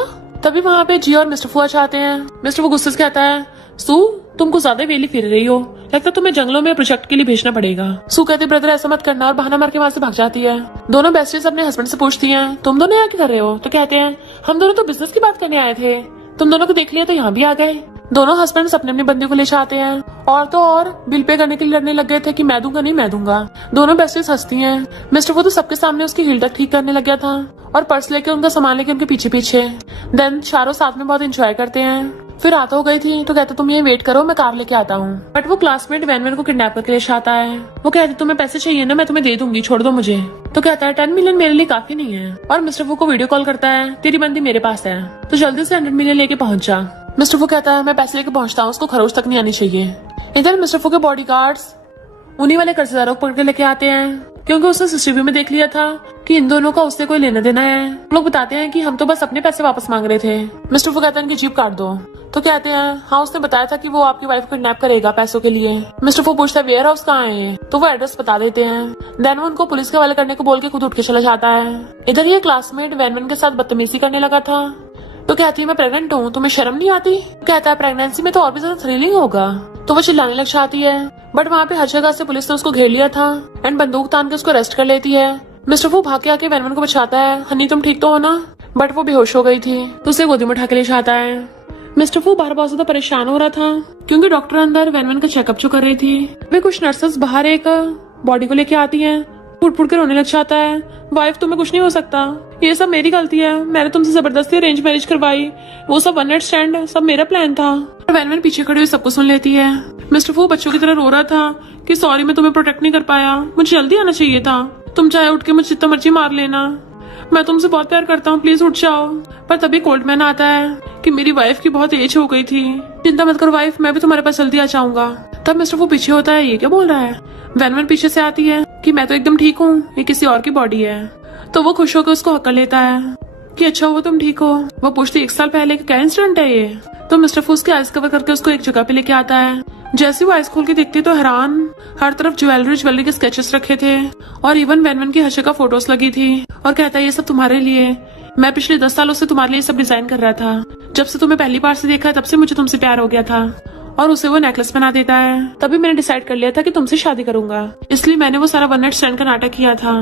तभी वहाँ पे जी और मिस्टर फू आ जाते हैं। मिस्टर फू गुस्से से कहता है सू तुम कुछ ज्यादा वेली फिर रही हो, लगता है तुम्हें जंगलों में प्रोजेक्ट के लिए भेजना पड़ेगा। सू कहती ब्रदर ऐसा मत करना और बहाना मार के वहाँ से भाग जाती है। दोनों बेस्टीज अपने हस्बैंड से पूछती हैं तुम दोनों यहाँ क्या कर रहे हो। तो कहते हैं हम दोनों तो बिजनेस की बात करने आए थे, तुम दोनों को देख लिया तो यहाँ भी आ गए। दोनों हस्बैंड अपने अपनी बंदी को ले जाते हैं और तो और बिल पे करने के लिए लड़ने लग गए थे कि मैं दूंगा नहीं मैं दूंगा। दोनों बेस्टीज हंसती हैं। मिस्टर फू तो सबके सामने उसकी हील तक ठीक करने लग गया था और पर्स लेके उनका सामान लेके उनके पीछे पीछे। देन चारों साथ में बहुत एंजॉय करते हैं। फिर रात हो गई थी तो कहते तुम ये वेट करो मैं कार लेके आता हूँ। बट वो क्लासमेट वेनवन को किडनैप करके ले आता है। वो कहते तुम्हें पैसे चाहिए ना, मैं तुम्हें दे दूंगी, छोड़ दो मुझे। तो कहता है 10 मिलियन मेरे लिए काफी नहीं है। और मिस्टर फू को वीडियो कॉल करता है तेरी बंदी मेरे पास है तो जल्दी से 100 मिलियन लेके पहुंच जा। मिस्टर फू कहता है मैं पैसे लेके पहुंचता हूँ, उसको खरोच तक नहीं आनी चाहिए। इधर मिस्टर फू के बॉडीगार्ड्स उन्हीं वाले कर्जदारों को पकड़ के लेके आते हैं क्योंकि उसने सीसीटीवी में देख लिया था कि इन दोनों का उससे कोई लेना देना है। लोग बताते हैं कि हम तो बस अपने पैसे वापस मांग रहे थे। मिस्टर फू कहते हैं इनकी जीप काट दो। तो कहते हैं हाँ उसने बताया था कि वो आपकी वाइफ को किडनैप करेगा पैसों के लिए। मिस्टर फू पूछता है वेयर हाउस कहाँ है, तो वो एड्रेस बता देते हैं। देन वो उनको पुलिस के हवाले करने को बोल के खुद उठ के चला जाता है। इधर ये क्लासमेट वेनवन के साथ बदतमीजी करने लगा था। तो कहती है मैं प्रेग्नेंट हूँ, तुम्हें शर्म नहीं आती। कहता है प्रेगनेंसी में तो और भी ज्यादा थ्रिलिंग होगा। तो वो चिल्लाने लग जाती है बट वहाँ पे हर जगह से पुलिस ने उसको घेर लिया था एंड बंदूक तान के उसको अरेस्ट कर लेती है। मिस्टर फू भाग के आके वेनवन को बचाता है हनी तुम ठीक तो हो ना, बट वो बेहोश हो गई थी तो उसे गोदी में उठा के ले जाता है। मिस्टर फू बाहर बहुत ज्यादा परेशान हो रहा था क्योंकि डॉक्टर अंदर वेनवन का चेकअप जो कर रही थी। वे कुछ नर्सेस बाहर एक बॉडी को लेके आती हैं, फुट फुट के रोने लग जाता है। वाइफ तुम्हें कुछ नहीं हो सकता, ये सब मेरी गलती है, मैंने तुमसे जबरदस्ती अरेंज मैरिज करवाई, वो सब वन नाइट स्टैंड सब मेरा प्लान था। वेनवन पीछे खड़ी हुई सबको सुन लेती है। मिस्टर फू बच्चों की तरह रो रहा था कि सॉरी मैं तुम्हें प्रोटेक्ट नहीं कर पाया, मुझे जल्दी आना चाहिए था, तुम चाहे उठ के मुझे जितना मर्जी मार लेना, मैं तुमसे बहुत प्यार करता हूँ, प्लीज उठ जाओ। पर तभी कोल्डमैन आता है कि मेरी वाइफ की बहुत एज हो गई थी, चिंता मत करो वाइफ, मैं भी तुम्हारे पास जल्दी आ जाऊंगा। तब मिस्टर फू पीछे होता है, ये क्या बोल रहा है। वेनवन पीछे से आती है कि मैं तो एकदम ठीक हूँ, ये किसी और की बॉडी है। तो वो खुश होकर उसको हक्का लेता है कि अच्छा हुआ तुम ठीक हो। वो पूछती 1 साल पहले का क्या इंसिडेंट है ये। तो मिस्टर फू उसके आइस कवर करके उसको एक जगह पे लेके आता है। जैसे वो आइस खोल के देखती तो हैरान, हर तरफ ज्वेलरी के स्केचेस रखे थे और इवन वेनवन की हर जगह फोटोज लगी थी। और कहता है ये सब तुम्हारे लिए, मैं पिछले 10 सालों से तुम्हारे लिए सब डिजाइन कर रहा था, जब से तुम्हें पहली बार से देखा तब से मुझे तुमसे प्यार हो गया था। और उसे वो नेकलेस बना देता है। तभी मैंने डिसाइड कर लिया था कि तुमसे शादी करूंगा, इसलिए मैंने वो सारा वन नाइट स्टैंड का नाटक किया था।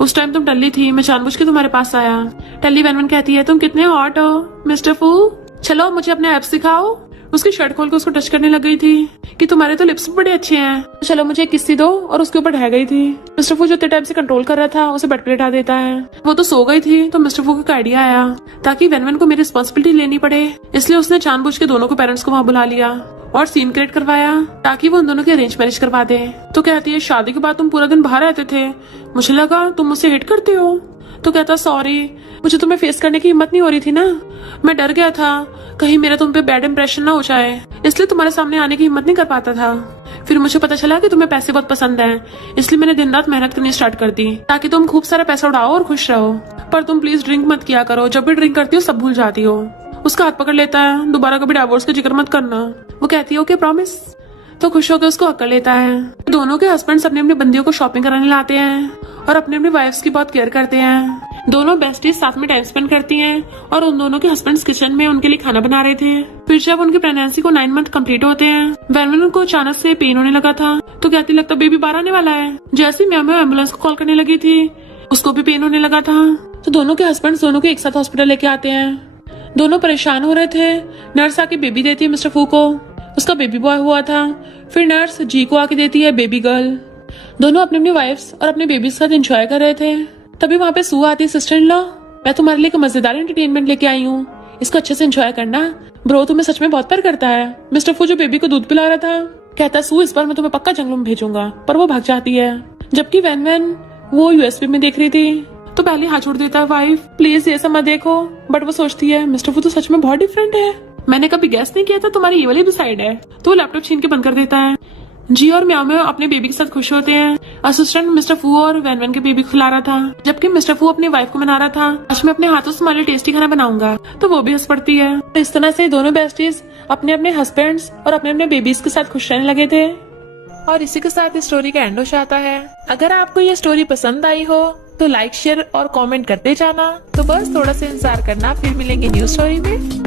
उस टाइम तुम टल्ली थी, मैं जानबूझ के तुम्हारे पास आया। टल्ली वेनवन कहती है तुम कितने हॉट हो मिस्टर फू, चलो मुझे अपने एप्स दिखाओ। उसकी शर्ट खोल के उसको टच करने लग गई थी कि तुम्हारे तो लिप्स बड़े अच्छे हैं, चलो मुझे एक किस्सी दो, और उसके ऊपर ढह गई थी। मिस्टर फू जो इतने टाइम से कंट्रोल कर रहा था उसे बेड पे लेटा देता है। वो तो सो गई थी तो मिस्टर फू को एक आइडिया आया ताकि वैन को मेरी रिस्पॉन्सिबिलिटी लेनी पड़े, इसलिए उसने जानबूझ के दोनों को पेरेंट्स को वहां बुला लिया और सीन क्रिएट करवाया ताकि वो उन दोनों की अरेंज मैरिज करवा दे। तो कहती है शादी के बाद तुम पूरा दिन बाहर रहते थे, मुझे लगा तुम मुझसे हिट करते हो। तो कहता सॉरी, मुझे तुम्हें फेस करने की हिम्मत नहीं हो रही थी ना, मैं डर गया था कहीं मेरा तुम पे बैड इंप्रेशन ना हो जाए, इसलिए तुम्हारे सामने आने की हिम्मत नहीं कर पाता था। फिर मुझे पता चला कि तुम्हें पैसे बहुत पसंद हैं, इसलिए मैंने दिन रात मेहनत करनी स्टार्ट कर दी ताकि तुम खूब सारा पैसा उड़ाओ और खुश रहो। पर तुम प्लीज ड्रिंक मत किया करो, जब भी ड्रिंक करती हो सब भूल जाती हो। उसका हाथ पकड़ लेता है, दोबारा कभी डाइवोर्स का जिक्र मत करना। वो कहती है ओके प्रॉमिस। तो खुश होकर उसको अक्ल लेता है। दोनों के हस्बैंड्स अपने अपने बंदियों को शॉपिंग कराने लाते हैं और अपने अपने वाइफ्स की बहुत केयर करते हैं। दोनों बेस्टीज साथ में टाइम स्पेंड करती हैं और उन दोनों के हस्बैंड्स किचन में उनके लिए खाना बना रहे थे। फिर जब उनकी प्रेगनेंसी को 9 मंथ कंप्लीट होते हैं, वैन को अचानक से पेन होने लगा था तो कहती लगता बेबी बाहर आने वाला है। जैसे ही मैं एम्बुलेंस को कॉल करने लगी थी उसको भी पेन होने लगा था। तो दोनों के हस्बैंड्स दोनों को एक साथ हॉस्पिटल लेके आते हैं। दोनों परेशान हो रहे थे। नर्स आके बेबी देती है मिस्टर फू को, उसका बेबी बॉय हुआ था। फिर नर्स जी को आके देती है बेबी गर्ल। दोनों अपनी अपनी वाइफ्स और अपने बेबी के साथ एंजॉय कर रहे थे। तभी वहाँ पे सू आती है, सिस्टर इन लॉ मैं तुम्हारे लिए एक मजेदार एंटरटेनमेंट लेके आई हूँ, इसको अच्छे से एंजॉय करना। ब्रो तुम्हें सच में बहुत प्यार करता है। मिस्टर फू जो बेबी को दूध पिला रहा था कहता सू इस बार मैं तुम्हें पक्का जंगलों में भेजूंगा, पर वो भाग जाती है। जबकि वैन वो यूएसपी में देख रही थी तो पहले हाथ छोड़ देता है वाइफ प्लीज ये सब मत देखो। बट वो सोचती है मिस्टर फू तो सच में बहुत डिफरेंट है, मैंने कभी गेस नहीं किया था तुम्हारी ये वाली भी साइड है। तो वो लैपटॉप छीन के बंद कर देता है। जी और म्याओ म्याओ अपने बेबी के साथ खुश होते हैं। असिस्टेंट मिस्टर फू और वैन के बेबी को खिला रहा था, जबकि मिस्टर फू अपनी वाइफ को मना रहा था आज मैं अपने हाथों से तुम्हारे लिए टेस्टी खाना बनाऊंगा। तो वो भी हंस पड़ती है। तो इस तरह से दोनों बेस्टीज अपने अपने हस्बैंड्स और अपने अपने बेबीज के साथ खुश रहने लगे थे। और इसी के साथ इस स्टोरी का एंड हो जाता है। अगर आपको ये स्टोरी पसंद आई हो तो लाइक शेयर और कमेंट करते जाना। तो बस थोड़ा सा इंतजार करना, फिर मिलेंगे न्यू स्टोरी में।